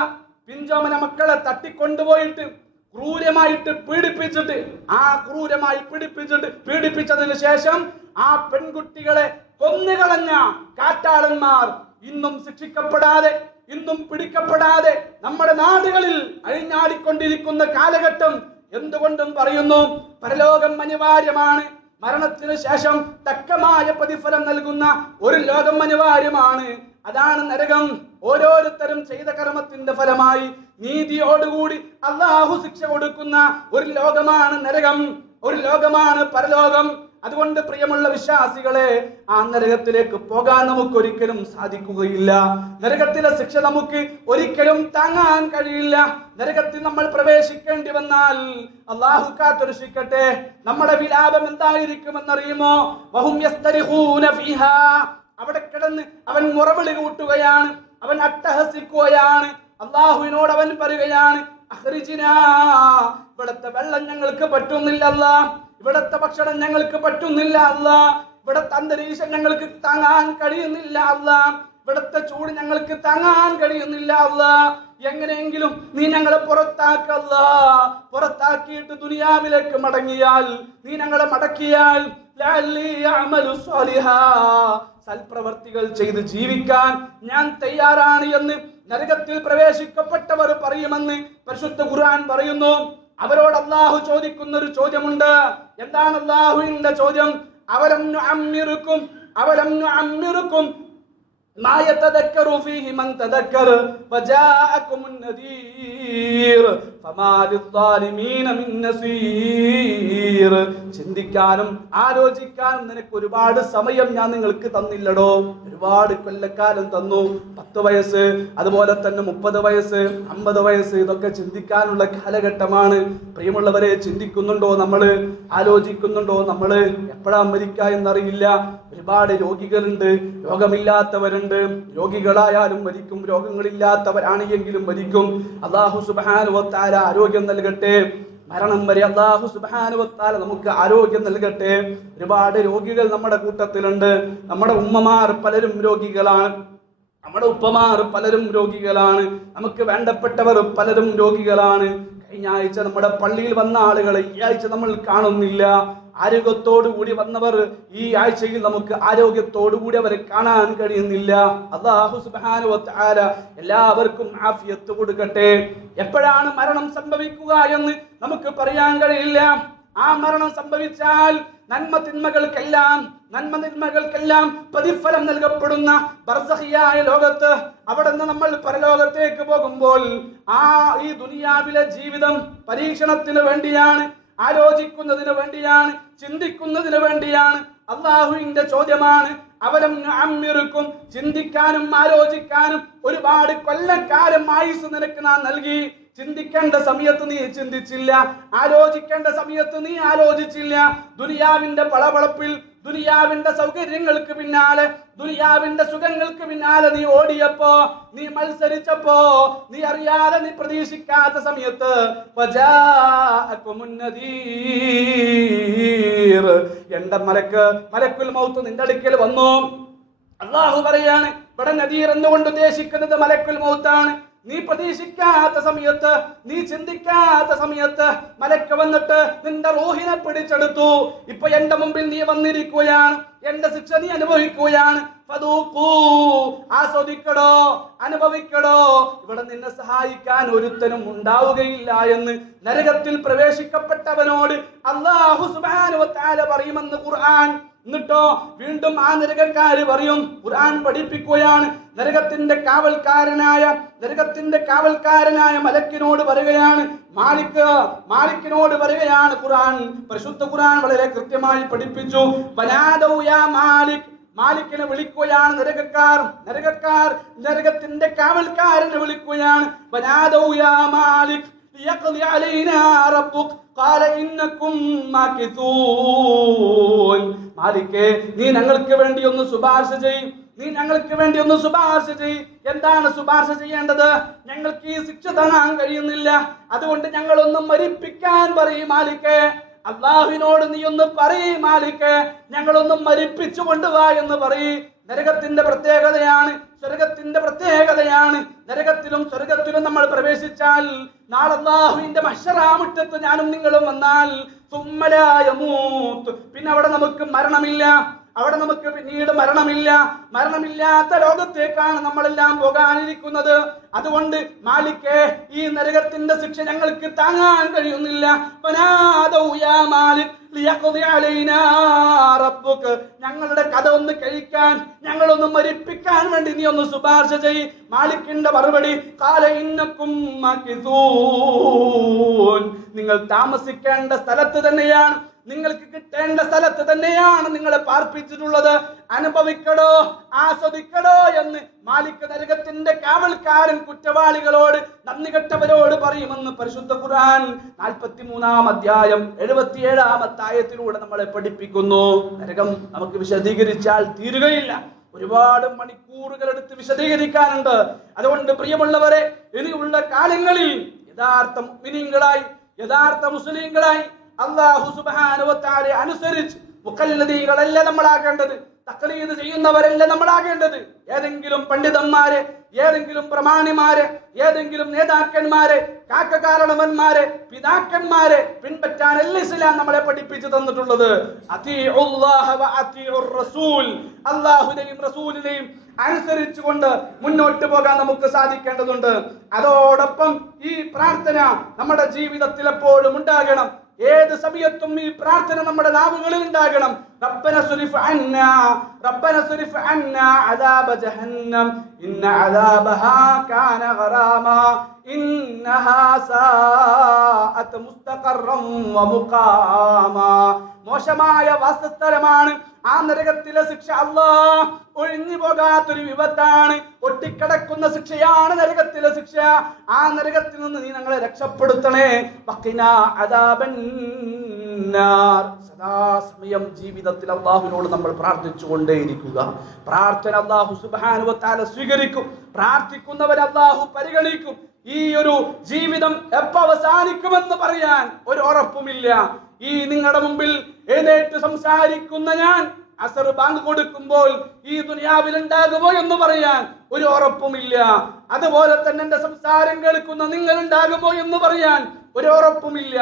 പിഞ്ചോമന മക്കളെ തട്ടിക്കൊണ്ടുപോയിട്ട് ക്രൂരമായിട്ട് പീഡിപ്പിച്ചിട്ട്, പീഡിപ്പിച്ചതിന് ശേഷം ആ പെൺകുട്ടികളെ കൊന്നുകളഞ്ഞ കാട്ടാളന്മാർ ഇന്നും ശിക്ഷിക്കപ്പെടാതെ, ഇന്നും പിടിക്കപ്പെടാതെ നമ്മുടെ നാടുകളിൽ അഴിഞ്ഞാടിക്കൊണ്ടിരിക്കുന്ന കാലഘട്ടം എന്തുകൊണ്ടും പറയുന്നു, പരലോകം അനിവാര്യമാണ്. മരണത്തിന് ശേഷം തക്കമായ പ്രതിഫലം നൽകുന്ന ഒരു ലോകം അനിവാര്യമാണ്. അതാണ് നരകം. ഓരോരുത്തരും ചെയ്ത കർമ്മത്തിന്റെ ഫലമായി നീതിയോടുകൂടി അല്ലാഹു ശിക്ഷ കൊടുക്കുന്ന ഒരു ലോകമാണ് നരകം, ഒരു ലോകമാണ് പരലോകം. അതുകൊണ്ട് പ്രിയമുള്ള വിശ്വാസികളെ, ആ നരകത്തിലേക്ക് പോകാൻ നമുക്ക് ഒരിക്കലും സാധിക്കുകയില്ല. നരകത്തിലെ ശിക്ഷ നമുക്ക് ഒരിക്കലും താങ്ങാൻ കഴിയില്ല. നരകത്തിൽ നമ്മൾ പ്രവേശിക്കേണ്ടി വന്നാൽ അല്ലാഹു കാത്തുരക്ഷിക്കട്ടെ. നമ്മുടെ വിലാപം എന്തായിരിക്കുമെന്നറിയുമോ? വഹും യസ്തരിഖൂന ഫീഹാ. അവിടെ കിടന്ന് അവൻ മുറവിളി കൂട്ടുകയാണ്, അവൻ അട്ടഹസിക്കുകയാണ്. അല്ലാഹുവിനോട് അവൻ പറയുകയാണ്, അഖ്രിജ്നാ, ഇവിടത്തെ വെള്ളം ഞങ്ങൾക്ക് പറ്റുന്നില്ല അല്ലാ, ഇവിടത്തെ ഭക്ഷണം ഞങ്ങൾക്ക് പറ്റുന്നില്ല അല്ലാ, ഇവിടത്തെ അന്തരീക്ഷം ഞങ്ങൾക്ക് താങ്ങാൻ കഴിയുന്നില്ല അല്ലാ, ഇവിടത്തെ ചൂട് ഞങ്ങൾക്ക് താങ്ങാൻ കഴിയുന്നില്ല അല്ലാ, എങ്ങനെയെങ്കിലും നീ ഞങ്ങളെ പുറത്താക്കല്ല. പുറത്താക്കിയിട്ട് ദുനിയാവിലേക്ക് മടങ്ങിയാൽ, നീ ഞങ്ങളെ മടക്കിയാൽ സൽപ്രവർത്തികൾ ചെയ്ത് ജീവിക്കാൻ ഞാൻ തയ്യാറാണ് എന്ന് നരകത്തിൽ പ്രവേശിക്കപ്പെട്ടവർ പറയുമെന്ന് പരിശുദ്ധ ഖുർആൻ പറയുന്നു. അവരോട് അല്ലാഹു ചോദിക്കുന്ന ഒരു ചോദ്യമുണ്ട്. എന്താണ് അല്ലാഹുവിന്റെ ചോദ്യം? അവലം നുഅമ്മിറുക്കും മാ യതദക്കറു ഫീഹി മൻ തദക്കർ വജാഅകുമുൻ നദീർ ഫമാ ലിദ്ദാലിമീന മിൻ നസീർ. ചിന്തിക്കാനും ആലോചിക്കാനും നിനക്ക് ഒരുപാട് സമയം ഞാൻ നിങ്ങൾക്ക് തന്നില്ലടോ? ഒരുപാട് കൊല്ലക്കാലം തന്നു. 10 വയസ്സ്, അതുപോലെ തന്നെ 30 വയസ്സ്, 50 വയസ്സ്, ഇതൊക്കെ ചിന്തിക്കാനുള്ള കാലഘട്ടമാണ്. പ്രിയമുള്ളവരെ, ചിന്തിക്കുന്നുണ്ടോ നമ്മള്? ആലോചിക്കുന്നുണ്ടോ നമ്മള്? എപ്പോഴാ മരിക്കുക എന്നറിയില്ല. ഒരുപാട് രോഗികളുണ്ട്, രോഗമില്ലാത്തവരുണ്ട്. രോഗികളായാലും മരിക്കും, രോഗങ്ങളില്ലാത്തവരാണ് എങ്കിലും മരിക്കും. അല്ലാഹു സുബ്ഹാനഹു വ തആല ആരോഗ്യം നൽകട്ടെ. മരണം വരെ അല്ലാഹു സുബ്ഹാനഹു വ തആല നമുക്ക് ആരോഗ്യം നൽകട്ടെ. ഒരുപാട് രോഗികൾ നമ്മുടെ കൂട്ടത്തിലുണ്ട്. നമ്മുടെ ഉമ്മമാർ പലരും രോഗികളാണ്, നമ്മുടെ ഉപ്പമാർ പലരും രോഗികളാണ്, നമുക്ക് വേണ്ടപ്പെട്ടവർ പലരും രോഗികളാണ്. കഴിഞ്ഞ ആഴ്ച നമ്മുടെ പള്ളിയിൽ വന്ന ആളുകളെ ഈ ആഴ്ച നമ്മൾ കാണുന്നില്ല. ആരോഗ്യത്തോടുകൂടി വന്നവർ ഈ ആഴ്ചയിൽ നമുക്ക് ആരോഗ്യത്തോടുകൂടി അവരെ കാണാൻ കഴിയുന്നില്ല. അല്ലാഹു സുബ്ഹാനഹു വ തആല എല്ലാവർക്കും ആഫിയത്ത് കൊടുക്കട്ടെ. എപ്പോഴാണ് മരണം സംഭവിക്കുക എന്ന് നമുക്ക് പറയാൻ കഴിയില്ല. ആ മരണം സംഭവിച്ചാൽ നന്മ തിന്മകൾക്കെല്ലാം പ്രതിഫലം നൽകപ്പെടുന്ന ബർസഖിയായ ലോകത്ത്, അവിടെ നിന്ന് നമ്മൾ പരലോകത്തേക്ക് പോകുമ്പോൾ ഈ ദുനിയാവിലെ ജീവിതം പരീക്ഷണത്തിന് വേണ്ടിയാണ്, ആലോചിക്കുന്നതിന് വേണ്ടിയാണ്, ചിന്തിക്കുന്നതിന് വേണ്ടിയാണ്. അല്ലാഹുവിന്റെ ചോദ്യമാണ്, അവലം നുഅമ്മിറുക്കും. ചിന്തിക്കാനും ആലോചിക്കാനും ഒരുപാട് കൊല്ലക്കാലം ആയുസ് നിനക്ക് നാം നൽകി. ചിന്തിക്കേണ്ട സമയത്ത് നീ ചിന്തിച്ചില്ല, ആലോചിക്കേണ്ട സമയത്ത് നീ ആലോചിച്ചില്ല. ദുനിയാവിന്റെ പളപളപ്പിൽ, ദുനിയാവിന്റെ സൗകര്യങ്ങൾക്ക് പിന്നാലെ, ദുനിയാവിന്റെ സുഖങ്ങൾക്ക് പിന്നാലെ നീ ഓടിയപ്പോ, നീ മത്സരിച്ചപ്പോ, നീ അറിയാതെ, നീ പ്രതീക്ഷിക്കാത്ത സമയത്ത് എന്റെ മലക്കുൽ മൗത്ത് നിന്റെ അടുക്കൽ വന്നു. അല്ലാഹു പറയാണ്, ഇവിടെ നദീർ എന്നുകൊണ്ട് ഉദ്ദേശിക്കുന്നത് മലക്കുൽ മൗത്താണ്. നീ പ്രതീക്ഷിക്കാത്ത സമയത്ത്, നീ ചിന്തിക്കാത്ത സമയത്ത് മലക്ക് വന്നിട്ട് നിന്റെ റൂഹിനെ പിടിച്ചെടുത്തു. ഇപ്പൊ എന്റെ മുമ്പിൽ നീ വന്നിരിക്കുകയാണ്, എന്റെ ശിക്ഷ നീ അനുഭവിക്കുകയാണ്. ഫദൂഖൂ, ആസ്വദിക്കടോ, അനുഭവിക്കടോ, ഇവിടെ നിന്നെ സഹായിക്കാൻ ഒരുത്തനും ഉണ്ടാവുകയില്ല എന്ന് നരകത്തിൽ പ്രവേശിക്കപ്പെട്ടവനോട് അല്ലാഹു സുബ്ഹാനഹു വ തആല പറയുമെന്ന് ഖുർആൻ. എന്നിട്ടോ വീണ്ടും ആ നരകക്കാര് പറയും, ഖുർആൻ പഠിപ്പിക്കുകയാണ്, നരകത്തിന്റെ കാവൽക്കാരനായ മലക്കിനോട് പറയുകയാണ്, മാലിക്കിനോട് പറയുകയാണ്. ഖുർആൻ, പരിശുദ്ധ ഖുർആൻ വളരെ കൃത്യമായി പഠിപ്പിച്ചു. വനാദൗ യാ മാലിക്, മാലിക്കിനെ വിളിക്കുകയാണ് നരകക്കാർ നരകത്തിന്റെ കാവൽക്കാരനെ വിളിക്കുകയാണ്. വനാദൗ യാ മാലിക് ലിയഖ്ദി അലൈനാ റബ്ബുക് ഖാല ഇന്നകും മാകിസൂൻ. മാലിക്കേ, നീ ഞങ്ങൾക്ക് വേണ്ടി ഒന്ന് ശുപാർശ ചെയ്യും, നീ ഞങ്ങൾക്ക് വേണ്ടി ഒന്ന് ശുപാർശ ചെയ്. എന്താണ് ശുപാർശ ചെയ്യേണ്ടത്? ഞങ്ങൾക്ക് ഈ ശിക്ഷ താങ്ങാൻ കഴിയുന്നില്ല, അതുകൊണ്ട് ഞങ്ങളൊന്ന് മരിപ്പിക്കാൻ പറയും മാലിക്കേ. അല്ലാഹുവിനോട് നീ ഒന്ന് പറയും മാലിക്കേ, ഞങ്ങളൊന്ന് മരിപ്പിച്ചു കൊണ്ടുവാ എന്ന് പറയും. നരകത്തിന്റെ പ്രത്യേകതയാണ്, സ്വർഗത്തിന്റെ പ്രത്യേകതയാണ്. നരകത്തിലും സ്വർഗത്തിലും നമ്മൾ പ്രവേശിച്ചാൽ നാളെ അല്ലാഹുവിന്റെ മഹ്ശറാമുറ്റത്ത് ഞാനും നിങ്ങളും വന്നാൽ പിന്നെ അവിടെ നമുക്ക് മരണമില്ല, അവിടെ നമുക്ക് പിന്നീട് മരണമില്ലാത്ത ലോകത്തേക്കാണ് നമ്മളെല്ലാം പോകാനിരിക്കുന്നത്. അതുകൊണ്ട് മാലിക്കേ, ഈ നരകത്തിന്റെ ശിക്ഷ ഞങ്ങൾക്ക് താങ്ങാൻ കഴിയുന്നില്ല. ഞങ്ങളുടെ കഥ ഒന്ന് കഴിക്കാൻ, ഞങ്ങളൊന്ന് മരിപ്പിക്കാൻ വേണ്ടി നീ ഒന്ന് ശുപാർശ ചെയ്. മാലിക്കിന്റെ മറുപടി, ഖാല ഇന്നകും മാകിസൂൻ. നിങ്ങൾ താമസിക്കേണ്ട സ്ഥലത്ത് തന്നെയാണ്, നിങ്ങൾക്ക് കിട്ടേണ്ട സ്ഥലത്ത് തന്നെയാണ് നിങ്ങളെ പാർപ്പിച്ചിട്ടുള്ളത്. അനുഭവിക്കടോ, ആസ്വദിക്കടോ എന്ന് മാലിക് നരകത്തിന്റെ കാവൽക്കാരൻ കുറ്റവാളികളോട്, നന്ദി കെട്ടവരോട് പറയുമെന്ന് പരിശുദ്ധ ഖുർആൻ 43-ാം അധ്യായം 77-ാമത്തെ ആയത്തിലൂടെ നമ്മളെ പഠിപ്പിക്കുന്നു. നരകം നമുക്ക് വിശദീകരിച്ചാൽ തീരുകയില്ല, ഒരുപാട് മണിക്കൂറുകൾ എടുത്ത് വിശദീകരിക്കാനുണ്ട്. അതുകൊണ്ട് പ്രിയമുള്ളവരെ, ഇനിയുള്ള കാലങ്ങളിൽ യഥാർത്ഥ മുഅ്മിനീങ്ങളായി, യഥാർത്ഥ മുസ്ലിങ്ങളായി അല്ലാഹു സുബ്ഹാനഹു വ തആല അനുസരിച്ച് മുഖല്ലദീകളല്ല നമ്മളാകേണ്ടത്, തഖ്ലീദ് ചെയ്യുന്നവരല്ല നമ്മളാകേണ്ടത്. ഏതെങ്കിലും പണ്ഡിതന്മാരെ, ഏതെങ്കിലും പ്രമാണിമാരെ, ഏതെങ്കിലും നേതാക്കന്മാരെ, കാക്കകാരണവന്മാരെ, പിതാക്കന്മാരെ പിൻപറ്റാനല്ല ഇസ്ലാം നമ്മളെ പഠിപ്പിച്ചു തന്നിട്ടുള്ളത്. അത്തിഉല്ലാഹ വ അത്തിഉർ റസൂൽ, അല്ലാഹുവിനെയും റസൂലിനെയും അനുസരിച്ചുകൊണ്ട് മുന്നോട്ട് പോകാൻ നമുക്ക് സാധിക്കേണ്ടതുണ്ട്. അതോടൊപ്പം ഈ പ്രാർത്ഥന നമ്മുടെ ജീവിതത്തിൽ എപ്പോഴും ഉണ്ടാകണം. ഏത് സമയത്തും ഈ പ്രാർത്ഥന നമ്മുടെ നാവുകളിൽ ഉണ്ടാകണം. റബ്ബന സുരിഫ് അന്നാ അദാബ ജഹന്നം ഇന്ന അദാബഹാ കാന ഗറാമാ ഇന്നഹാ സാഅത് മുസ്തഖറൻ വ മുഖാമാ. മോശമായ വാസസ്ഥലമാണ് ആ നരകത്തിലെ ശിക്ഷ. അല്ലാഹ് ഒഴിഞ്ഞു പോകാത്തൊരു വിപത്താണ്, ഒട്ടിക്കിടക്കുന്ന ശിക്ഷയാണ് നരകത്തിലെ ശിക്ഷ. ആ നരകത്തിൽ നിന്ന് നീ ഞങ്ങളെ രക്ഷപ്പെടുത്തണേ. വഖിനാ അദാബന്നാർ. സദാസമയം ജീവിതത്തിൽ അല്ലാഹുവിനോട് നമ്മൾ പ്രാർത്ഥിച്ചു കൊണ്ടേയിരിക്കുക. പ്രാർത്ഥന അല്ലാഹു സുബ്ഹാനഹു വ തആല സ്വീകരിക്കും, പ്രാർത്ഥിക്കുന്നവരെ അല്ലാഹു പരിഗണിക്കും. ഈ ഒരു ജീവിതം എപ്പോ അവസാനിക്കുമെന്ന് പറയാൻ ഒരു ഉറപ്പുമില്ല. ഈ നിങ്ങളുടെ മുമ്പിൽ എഴുന്നേറ്റ് സംസാരിക്കുന്ന ഞാൻ അസർ ബാങ്ക് കൊടുക്കുമ്പോൾ ഈ ദുനിയാവിൽ ഉണ്ടാകുമോ എന്ന് പറയാൻ ഒരു ഉറപ്പുമില്ല. അതുപോലെ തന്നെ എന്റെ സംസാരം കേൾക്കുന്ന നിങ്ങൾ ഉണ്ടാകുമോ എന്ന് പറയാൻ ഒരു ഉറപ്പുമില്ല.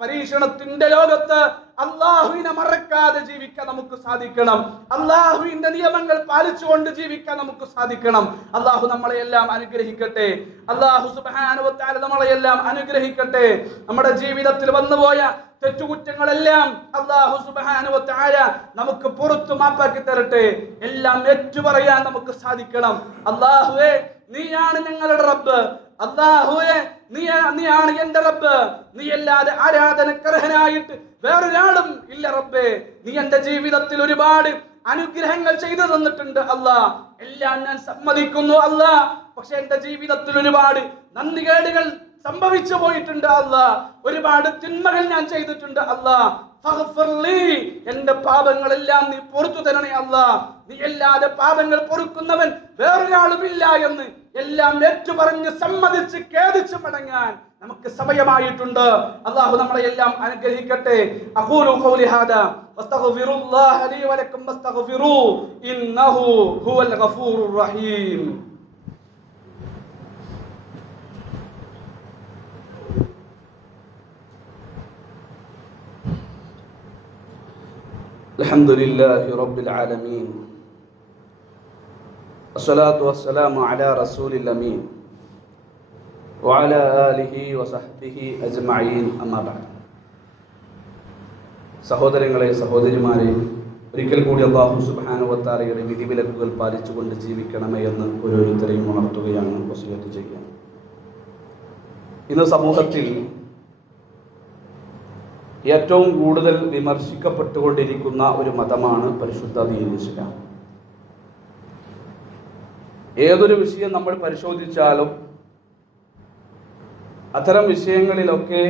പരീക്ഷണത്തിന്റെ ലോകത്ത് അല്ലാഹുവിനെ മറക്കാതെ ജീവിക്കാൻ നമുക്ക് സാധിക്കണം. അല്ലാഹുവിന്റെ നിയമങ്ങൾ പാലിച്ചുകൊണ്ട് ജീവിക്കാൻ നമുക്ക് സാധിക്കണം. അല്ലാഹു നമ്മളെയെല്ലാം അനുഗ്രഹിക്കട്ടെ. അല്ലാഹു സുബ്ഹാനഹു വ തആല നമ്മളെയെല്ലാം അനുഗ്രഹിക്കട്ടെ. നമ്മുടെ ജീവിതത്തിൽ വന്നുപോയ തെറ്റുകുറ്റങ്ങളെല്ലാം അല്ലാഹു സുബ്ഹാനഹു വ തആല നമുക്ക് പുറത്തു മാപ്പാക്കി തരട്ടെ. എല്ലാം ഏറ്റുപറയാൻ നമുക്ക് സാധിക്കണം. അല്ലാഹുവേ, നീയാണ് ഞങ്ങളുടെ റബ്ബ്. അല്ലാഹുവേ, നീയാണ് എന്റെ റബ്ബ്. നീ അല്ലാതെ ആരാധനക്കർഹനായിട്ട് വേറൊരാളും ഇല്ല റബ്ബേ. നീ എന്റെ ജീവിതത്തിൽ ഒരുപാട് അനുഗ്രഹങ്ങൾ ചെയ്തു തന്നിട്ടുണ്ട് അല്ലാഹ്. എല്ലാം ഞാൻ സമ്മതിക്കുന്നു അല്ലാഹ്. പക്ഷെ എന്റെ ജീവിതത്തിൽ ഒരുപാട് നന്ദികേടുകൾ സംഭവിച്ചു പോയിട്ടുണ്ട് അല്ലാഹ്. ഒരുപാട് തിന്മകൾ ഞാൻ ചെയ്തിട്ടുണ്ട് അല്ലാഹ്. ഫഗ്ഫിർലി, എന്റെ പാപങ്ങളെല്ലാം നീ പൊറുത്തു തരണേ അല്ലാഹ്. നീ അല്ലാതെ പാപങ്ങൾ പൊറുക്കുന്നവൻ വേറൊരാളുമില്ല എന്ന് എല്ലാം ഏറ്റുപറഞ്ഞ് സമ്മതിച്ച് ഖേദിച്ച് മടങ്ങാൻ നമുക്ക് സമയമായിട്ടുണ്ട്. അല്ലാഹു നമ്മളെ എല്ലാം അനുഗ്രഹിക്കട്ടെ. അഖൂലു ഖൗലി ഹാദാ വസ്തഗ്ഫിറുല്ലാഹ ലീ വലക്കും വസ്തഗ്ഫിറൂ ഇന്നഹു ഹുവൽ ഗഫൂറുർ റഹീം. അൽഹംദുലില്ലാഹി റബ്ബിൽ ആലമീൻ അസ്സലാത്തു വസ്സലാമു അലാ റസൂലിൽ അമീൻ വഅലാ ആലിഹി വസഹ്ബിഹി അജ്മഈൻ. അമ്മാ ബഅദ്. സഹോദരങ്ങളെ, സഹോദരിമാരെ, ഒരിക്കൽ കൂടി അല്ലാഹു സുബ്ഹാനഹു വ തആലയുടെ വിധിവിലക്കുകൾ പാലിച്ചുകൊണ്ട് ജീവിക്കണമേ എന്ന് ഓരോരുത്തരെയും ഉണർത്തുകയാണ്, വസിയത്ത് ചെയ്യുക. ഇന്ന് സമൂഹത്തിൽ ഏറ്റവും കൂടുതൽ വിമർശിക്കപ്പെട്ടുകൊണ്ടിരിക്കുന്ന ഒരു മതമാണ് പരിശുദ്ധ ദീൻ ഇസ്ലാം. ഏതൊരു വിഷയം നമ്മൾ പരിശോധിച്ചാലും അത്തരം വിഷയങ്ങളിലൊക്കെ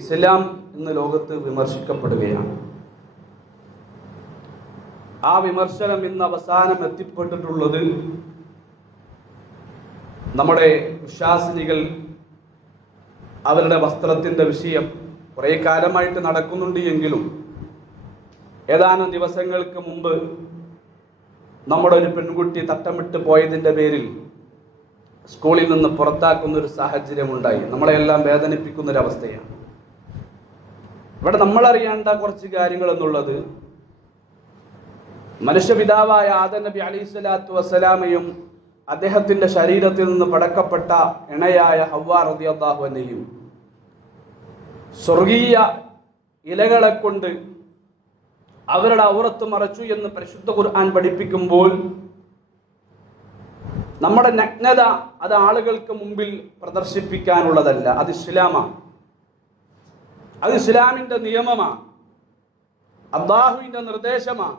ഇസ്ലാം ഇന്ന് ലോകത്ത് വിമർശിക്കപ്പെടുകയാണ്. ആ വിമർശനം ഇന്ന് അവസാനം എത്തിപ്പെട്ടിട്ടുള്ളത് നമ്മുടെ വിശ്വാസിനികൾ അവരുടെ വസ്ത്രത്തിന്റെ വിഷയം കുറേ കാലമായിട്ട് നടക്കുന്നുണ്ട് എങ്കിലും ഏതാനും ദിവസങ്ങൾക്ക് മുമ്പ് നമ്മുടെ ഒരു പെൺകുട്ടി തട്ടമിട്ട് പോയതിൻ്റെ പേരിൽ സ്കൂളിൽ നിന്ന് പുറത്താക്കുന്ന ഒരു സാഹചര്യം ഉണ്ടായി. നമ്മളെല്ലാം വേദനിപ്പിക്കുന്നൊരവസ്ഥയാണ്. ഇവിടെ നമ്മൾ അറിയേണ്ട കുറച്ച് കാര്യങ്ങൾ എന്നുള്ളത്, മനുഷ്യപിതാവായ ആദം നബി അലൈഹി സ്വലാത്തു വസ്സലാമയും അദ്ദേഹത്തിന്റെ ശരീരത്തിൽ നിന്ന് പടക്കപ്പെട്ട ഇണയായ ഹവ്വ റളിയല്ലാഹു അൻഹയും സ്വർഗീയ ഇലകളെ കൊണ്ട് അവരുടെ ഔറത്ത് മറച്ചു എന്ന് പരിശുദ്ധ ഖുർആൻ പഠിപ്പിക്കുമ്പോൾ നമ്മുടെ നഗ്നത അത് ആളുകൾക്ക് മുമ്പിൽ പ്രദർശിപ്പിക്കാനുള്ളതല്ല. അത് ഇസ്ലാമാണ്, അത് ഇസ്ലാമിന്റെ നിയമമാണ്, അല്ലാഹുവിന്റെ നിർദ്ദേശമാണ്.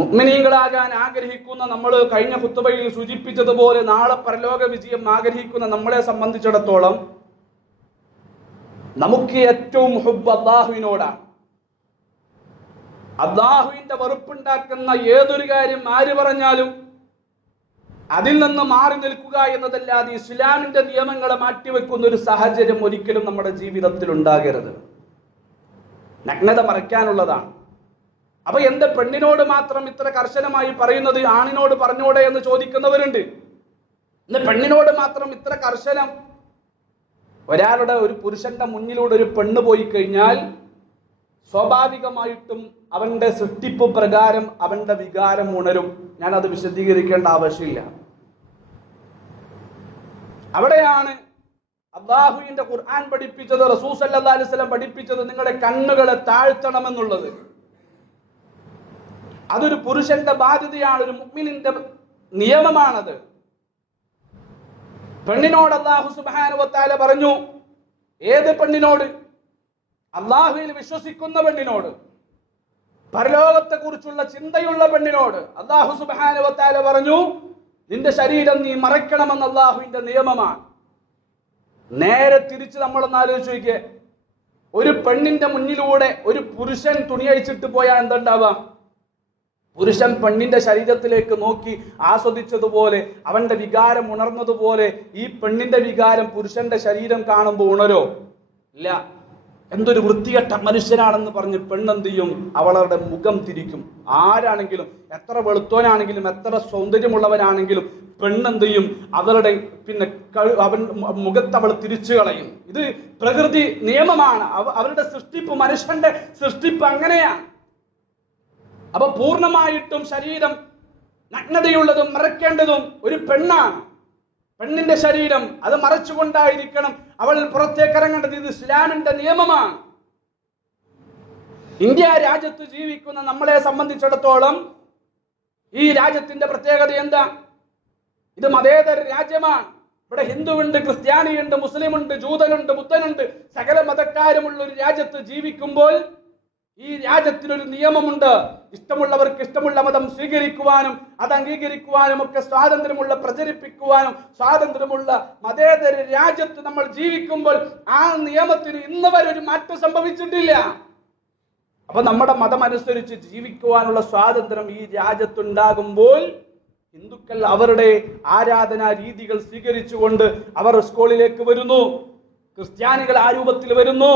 മുഅ്മിനീങ്ങളാകാൻ ആഗ്രഹിക്കുന്ന നമ്മൾ കഴിഞ്ഞ ഖുത്ബയിൽ സൂചിപ്പിച്ചതുപോലെ നാളെ പരലോക വിജയം ആഗ്രഹിക്കുന്ന നമ്മളെ സംബന്ധിച്ചിടത്തോളം നമുക്ക് ഏറ്റവും ഹുബ്ബ് അല്ലാഹുവിനോടാണ്. അല്ലാഹുവിന്റെ വെറുപ്പുണ്ടാക്കുന്ന ഏതൊരു കാര്യം ആര് പറഞ്ഞാലും അതിൽ നിന്ന് മാറി നിൽക്കുക എന്നതല്ലാതെ ഇസ്ലാമിന്റെ നിയമങ്ങളെ മാറ്റിവെക്കുന്ന ഒരു സാഹചര്യം ഒരിക്കലും നമ്മുടെ ജീവിതത്തിൽ ഉണ്ടാകരുത്. നഗ്നത മറയ്ക്കാനുള്ളതാണ്. അപ്പൊ എന്റെ പെണ്ണിനോട് മാത്രം ഇത്ര കർശനമായി പറയുന്നത് ആണിനോട് പറഞ്ഞോടെ എന്ന് ചോദിക്കുന്നവരുണ്ട്. ഇന്ന് പെണ്ണിനോട് മാത്രം ഇത്ര കർശനം. ഒരാളുടെ, ഒരു പുരുഷന്റെ മുന്നിലൂടെ ഒരു പെണ്ണ് പോയി കഴിഞ്ഞാൽ സ്വാഭാവികമായിട്ടും അവന്റെ സൃഷ്ടിപ്പ് പ്രകാരം അവന്റെ വികാരം ഉണരും. ഞാനത് വിശദീകരിക്കേണ്ട ആവശ്യമില്ല. അവിടെയാണ് അല്ലാഹുവിന്റെ ഖുർആൻ പഠിപ്പിച്ചത്, റസൂൽ സല്ലല്ലാഹു അലൈഹി വസല്ലം പഠിപ്പിച്ചത് നിങ്ങളുടെ കണ്ണുകളെ താഴ്ത്തണമെന്നുള്ളത്. അതൊരു പുരുഷന്റെ ബാധ്യതയാണ്, ഒരു മുഅ്മിനിന്റെ നിയമമാണത്. പെണ്ണിനോട് അല്ലാഹു സുബ്ഹാനഹു വ തആല പറഞ്ഞു. ഏത് പെണ്ണിനോട്? അല്ലാഹുവിൽ വിശ്വസിക്കുന്ന പെണ്ണിനോട്, പരലോകത്തെ കുറിച്ചുള്ള ചിന്തയുള്ള പെണ്ണിനോട് അല്ലാഹു സുബ്ഹാനഹു വ തആല പറഞ്ഞു, നിന്റെ ശരീരം നീ മറയ്ക്കണമെന്ന് അല്ലാഹുവിന്റെ നിയമമാണ്. നേരെ തിരിച്ച് നമ്മളൊന്ന് ആലോചിച്ച് നോക്കിയേ, ഒരു പെണ്ണിന്റെ മുന്നിലൂടെ ഒരു പുരുഷൻ തുണിയഴിച്ചിട്ട് പോയാൽ എന്തുണ്ടാവുക? പുരുഷൻ പെണ്ണിന്റെ ശരീരത്തിലേക്ക് നോക്കി ആസ്വദിച്ചതുപോലെ, അവന്റെ വികാരം ഉണർന്നതുപോലെ ഈ പെണ്ണിന്റെ വികാരം പുരുഷന്റെ ശരീരം കാണുമ്പോൾ ഉണരോ? ഇല്ല. എന്തൊരു വൃത്തികെട്ട മനുഷ്യനാണെന്ന് പറഞ്ഞ് പെണ്ണെന്ത് ചെയ്യും? അവളുടെ മുഖം തിരിക്കും. ആരാണെങ്കിലും, എത്ര വെളുത്തോനാണെങ്കിലും എത്ര സൗന്ദര്യമുള്ളവനാണെങ്കിലും പെണ്ണെന്ത് ചെയ്യും? അവളുടെ അവൻ മുഖത്ത് അവൾ തിരിച്ചു കളയും. ഇത് പ്രകൃതി നിയമമാണ്. അവരുടെ സൃഷ്ടിപ്പ്, മനുഷ്യന്റെ സൃഷ്ടിപ്പ് അങ്ങനെയാണ്. അപ്പൊ പൂർണ്ണമായിട്ടും ശരീരം നഗ്നതയുള്ളതും മറക്കേണ്ടതും ഒരു പെണ്ണാണ്. പെണ്ണിന്റെ ശരീരം അത് മറച്ചുകൊണ്ടായിരിക്കണം അവൾ പുറത്തേക്ക് ഇറങ്ങേണ്ടത്. ഇത് ഇസ്ലാമിന്റെ നിയമമാണ്. ഇന്ത്യ രാജ്യത്ത് ജീവിക്കുന്ന നമ്മളെ സംബന്ധിച്ചിടത്തോളം ഈ രാജ്യത്തിന്റെ പ്രത്യേകത എന്താ? ഇത് മതേതര രാജ്യമാണ്. ഇവിടെ ഹിന്ദുവുണ്ട്, ക്രിസ്ത്യാനിയുണ്ട്, മുസ്ലിമുണ്ട്, ജൂതനുണ്ട്, ബുദ്ധനുണ്ട്, സകല മതക്കാരുമുള്ള ഒരു രാജ്യത്ത് ജീവിക്കുമ്പോൾ ഈ രാജ്യത്തിനൊരു നിയമമുണ്ട്. ഇഷ്ടമുള്ളവർക്ക് ഇഷ്ടമുള്ള മതം സ്വീകരിക്കുവാനും അത് അംഗീകരിക്കുവാനും ഒക്കെ സ്വാതന്ത്ര്യമുള്ള, പ്രചരിപ്പിക്കുവാനും സ്വാതന്ത്ര്യമുള്ള മതേതര രാജ്യത്ത് നമ്മൾ ജീവിക്കുമ്പോൾ ആ നിയമത്തിന് ഇന്ന് വരെ ഒരു മാറ്റം സംഭവിച്ചിട്ടില്ല. അപ്പൊ നമ്മുടെ മതം അനുസരിച്ച് ജീവിക്കുവാനുള്ള സ്വാതന്ത്ര്യം ഈ രാജ്യത്തുണ്ടാകുമ്പോൾ ഹിന്ദുക്കൾ അവരുടെ ആരാധനാ രീതികൾ സ്വീകരിച്ചുകൊണ്ട് അവർ സ്കൂളിലേക്ക് വരുന്നു. ക്രിസ്ത്യാനികൾ ആ രൂപത്തിൽ വരുന്നു.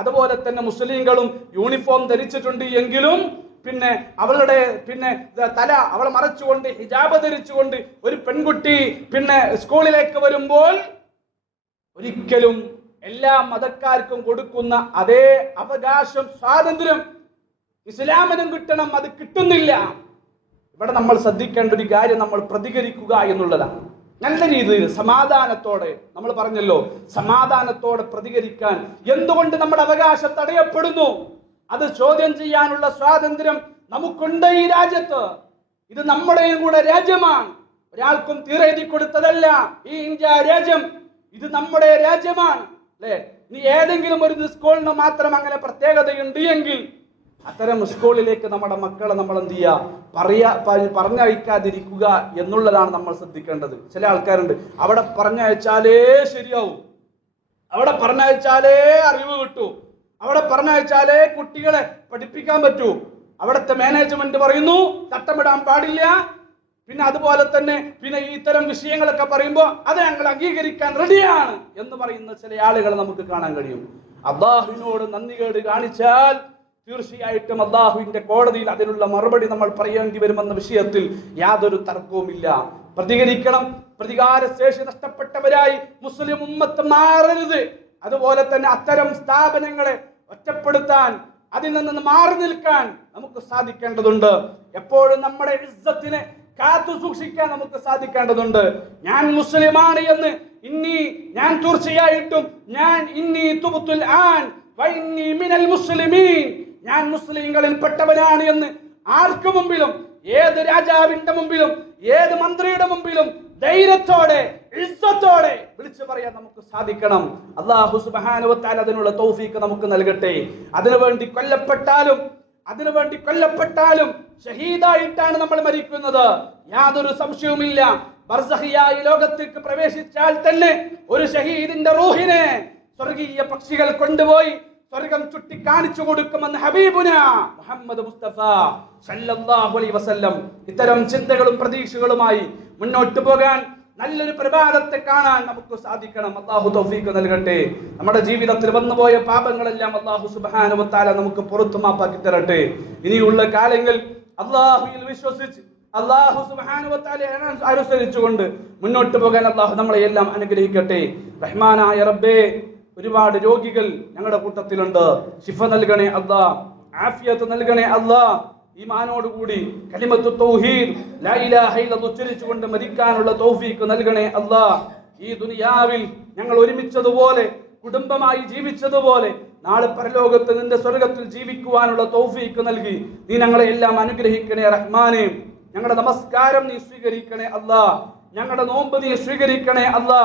അതുപോലെ തന്നെ മുസ്ലിങ്ങളും യൂണിഫോം ധരിച്ചിട്ടുണ്ട് എങ്കിലും പിന്നെ അവളുടെ തല അവൾ മറച്ചുകൊണ്ട് ഹിജാബ് ധരിച്ചുകൊണ്ട് ഒരു പെൺകുട്ടി സ്കൂളിലേക്ക് വരുമ്പോൾ ഒരിക്കലും എല്ലാ മതക്കാർക്കും കൊടുക്കുന്ന അതേ അവകാശം, സ്വാതന്ത്ര്യം ഇസ്ലാമിനും കിട്ടണം. അത് കിട്ടുന്നില്ല. ഇവിടെ നമ്മൾ ശ്രദ്ധിക്കേണ്ട ഒരു കാര്യം, നമ്മൾ പ്രതികരിക്കുക എന്നുള്ളതാണ്. നല്ല രീതിയിൽ സമാധാനത്തോടെ, നമ്മൾ പറഞ്ഞല്ലോ സമാധാനത്തോടെ പ്രതികരിക്കാൻ. എന്തുകൊണ്ട് നമ്മുടെ അവകാശം തടയപ്പെടുന്നു? അത് ചോദ്യം ചെയ്യാനുള്ള സ്വാതന്ത്ര്യം നമുക്കുണ്ട് ഈ രാജ്യത്ത്. ഇത് നമ്മുടെയും കൂടെ രാജ്യമാണ്. ഒരാൾക്കും തീരെഴുതി കൊടുത്തതല്ല ഈ ഇന്ത്യ രാജ്യം. ഇത് നമ്മുടെ രാജ്യമാണ്, അല്ലെ? ഇനി ഏതെങ്കിലും ഒരു സ്കൂളിന് മാത്രം അങ്ങനെ പ്രത്യേകതയുണ്ട് എങ്കിൽ അത്തരം സ്കൂളിലേക്ക് നമ്മുടെ മക്കളെ നമ്മൾ എന്ത് ചെയ്യുക, പറഞ്ഞയക്കാതിരിക്കുക എന്നുള്ളതാണ് നമ്മൾ ശ്രദ്ധിക്കേണ്ടത്. ചില ആൾക്കാരുണ്ട്, അവിടെ പറഞ്ഞയച്ചാലേ ശരിയാവും, അവിടെ പറഞ്ഞയച്ചാലേ അറിവ് കിട്ടൂ, അവിടെ പറഞ്ഞയച്ചാലേ കുട്ടികളെ പഠിപ്പിക്കാൻ പറ്റൂ. അവിടുത്തെ മാനേജ്മെന്റ് പറയുന്നു തട്ടമിടാൻ പാടില്ല. അതുപോലെ തന്നെ ഇത്തരം വിഷയങ്ങളൊക്കെ പറയുമ്പോൾ അത് ഞങ്ങൾ അംഗീകരിക്കാൻ റെഡിയാണ് എന്ന് പറയുന്ന ചില ആളുകൾ നമുക്ക് കാണാൻ കഴിയും. അല്ലാഹുവിനോട് നന്ദികേട് കാണിച്ചാൽ തീർച്ചയായിട്ടും അല്ലാഹുവിന്റെ കോടതിയിൽ അതിനുള്ള മറുപടി നമ്മൾ പറയേണ്ടി വരുമെന്ന വിഷയത്തിൽ യാതൊരു തർക്കവുമില്ല. പ്രതികരിക്കണം. പ്രതികാര ശേഷി നഷ്ടപ്പെട്ടവരായി മുസ്ലിം ഉമ്മത്ത് മാറരുത്. അതുപോലെ തന്നെ അത്തരം സ്ഥാപനങ്ങളെ ഒറ്റപ്പെടുത്താൻ, അതിൽ നിന്ന് മാറി നിൽക്കാൻ നമുക്ക് സാധിക്കേണ്ടതുണ്ട്. എപ്പോഴും നമ്മുടെ ഇസ്സത്തിനെ കാത്തു സൂക്ഷിക്കാൻ നമുക്ക് സാധിക്കേണ്ടതുണ്ട്. ഞാൻ മുസ്ലിമാണ് എന്ന് ഞാൻ തീർച്ചയായിട്ടും ഞാൻ മുസ്ലിങ്ങളിൽ പെട്ടവനാണ് എന്ന് ആർക്ക് മുമ്പിലും, ഏത് രാജാവിന്റെ മുമ്പിലും, ഏത് മന്ത്രിയുടെ മുമ്പിലും ധൈര്യത്തോടെ ഇസ്സത്തോടെ വിളിച്ചു പറയാൻ നമുക്ക് സാധിക്കണം. അല്ലാഹു സുബ്ഹാനഹു വ തആല അതിനുള്ള തൗഫീഖ് നമുക്ക് നൽകട്ടെ. അതിനുവേണ്ടി കൊല്ലപ്പെട്ടാലും ഷഹീദായിട്ടാണ് നമ്മൾ മരിക്കുന്നത്, യാതൊരു സംശയവുമില്ല. ബർസഖിയായ ലോകത്തേക്ക് പ്രവേശിച്ചാൽ തന്നെ ഒരു ഷഹീദിന്റെ റൂഹിനെ സ്വർഗീയ പക്ഷികൾ കൊണ്ടുപോയി സ്വർഗം ചുട്ടിക്കാണിച്ചു കൊടുക്കുമെന്ന് ഹബീബുന മുഹമ്മദ് മുസ്തഫ സല്ലല്ലാഹു അലൈഹി വസല്ലം. ഇത്തരം ചിന്തകളും പ്രതീക്ഷകളുമായി മുന്നോട്ട് പോകാൻ, നല്ലൊരു പ്രഭാതത്തെ കാണാൻ നമുക്ക് സാധിക്കണം. അല്ലാഹു തൗഫീഖ് നൽകട്ടെ. നമ്മുടെ ജീവിതത്തിൽ വന്നുപോയ പാപങ്ങളെല്ലാം അല്ലാഹു സുബ്ഹാനഹു വ തആല നമുക്ക് പുറത്തു മാപ്പാക്കി തരട്ടെ. ഇനിയുള്ള കാലങ്ങൾ അല്ലാഹുവിൽ വിശ്വസിച്ച് അല്ലാഹു സുബ്ഹാനഹു വ തആല അനുസരിച്ചുകൊണ്ട് മുന്നോട്ട് പോകാൻ അല്ലാഹു നമ്മളെ എല്ലാം അനുഗ്രഹിക്കട്ടെ. റഹ്മാനായ റബ്ബേ, ഒരുപാട് രോഗികൾ ഞങ്ങളുടെ കൂട്ടത്തിലുണ്ട്. ശിഫ നൽകണേ അല്ലാ, ആഫിയത്ത് നൽകണേ അല്ലാ. ഈമാനോടുകൂടി കലിമത്തു തൗഹീദ് ലാ ഇലാഹ ഇല്ലല്ലാഹ് ഉച്ചരിച്ചുകൊണ്ട് മരിക്കാനുള്ള തൗഫീഖ് നൽകണേ അല്ലാ. ഈ ദുനിയാവിൽ ഞങ്ങൾ ഒരുമിച്ചതുപോലെ, കുടുംബമായി ജീവിച്ചതുപോലെ നാളെ പരലോകത്ത് നിന്റെ സ്വർഗത്തിൽ ജീവിക്കുവാനുള്ള തൗഫീഖ് നൽകി നീ ഞങ്ങളെ എല്ലാം അനുഗ്രഹിക്കണേ റഹ്മാനേ. ഞങ്ങളുടെ നമസ്കാരം നീ സ്വീകരിക്കണേ അല്ലാ. ഞങ്ങളുടെ നോമ്പ് നീ സ്വീകരിക്കണേ അല്ലാ.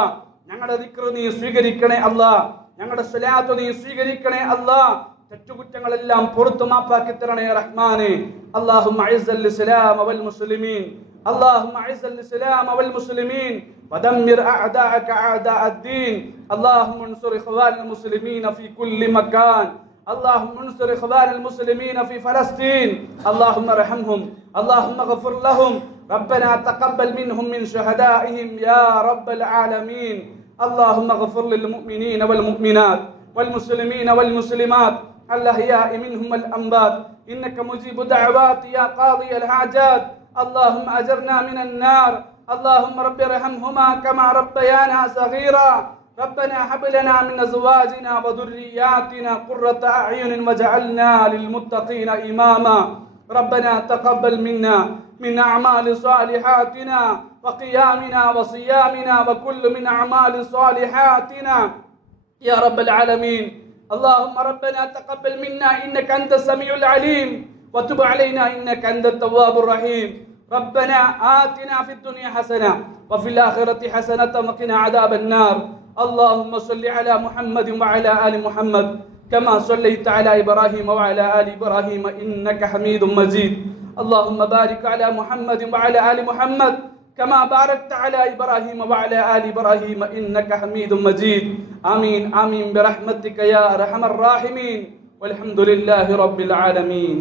ഞങ്ങളുടെ ദിക്ർ നീ സ്വീകരിക്കണേ അല്ലാ. ഞങ്ങളുടെ സ്വലാത്ത് നീ സ്വീകരിക്കണേ അല്ലാ. തെറ്റുകുറ്റങ്ങളെല്ലാം പുറത്തു മാപ്പാക്കി തരണേ റഹ്മാനേ. അല്ലാഹുമ്മ അഇസ്സൽ ഇസ്ലാമ വൽ മുസ്ലിമീൻ, اللهم اعز الاسلام والمسلمين ودمر اعداءك اعداء الدين. اللهم انصر اخوان المسلمين في كل مكان. اللهم انصر اخوان المسلمين في فلسطين. اللهم ارحمهم، اللهم اغفر لهم. ربنا تقبل منهم من شهدائهم يا رب العالمين. اللهم اغفر للمؤمنين والمؤمنات والمسلمين والمسلمات الأحياء منهم والأموات إنك مجيب دعوات يا قاضي الحاجات. اللهم أجرنا من النار. اللهم رب ارحمهما كما ربيانا صغيرا. ربنا هب لنا من أزواجنا وذرياتنا قرة أعين واجعلنا للمتقين إماما. ربنا تقبل منا من أعمال صالحاتنا وقيامنا وصيامنا وكل من أعمال صالحاتنا يا رب العالمين. اللهم ربنا تقبل منا إنك أنت السميع العليم وتب علينا إنك أنت التواب الرحيم. ربنا آتنا في الدنيا حسنة وفي الآخرة حسنة وقنا عذاب النار. اللهم صل على محمد وعلى آل محمد كما صليت على إبراهيم وعلى آل إبراهيم إنك حميد مجيد. اللهم بارك على محمد وعلى آل محمد كما باركت على إبراهيم وعلى آل إبراهيم إنك حميد مجيد. آمين آمين برحمتك يا أرحم الراحمين والحمد لله رب العالمين.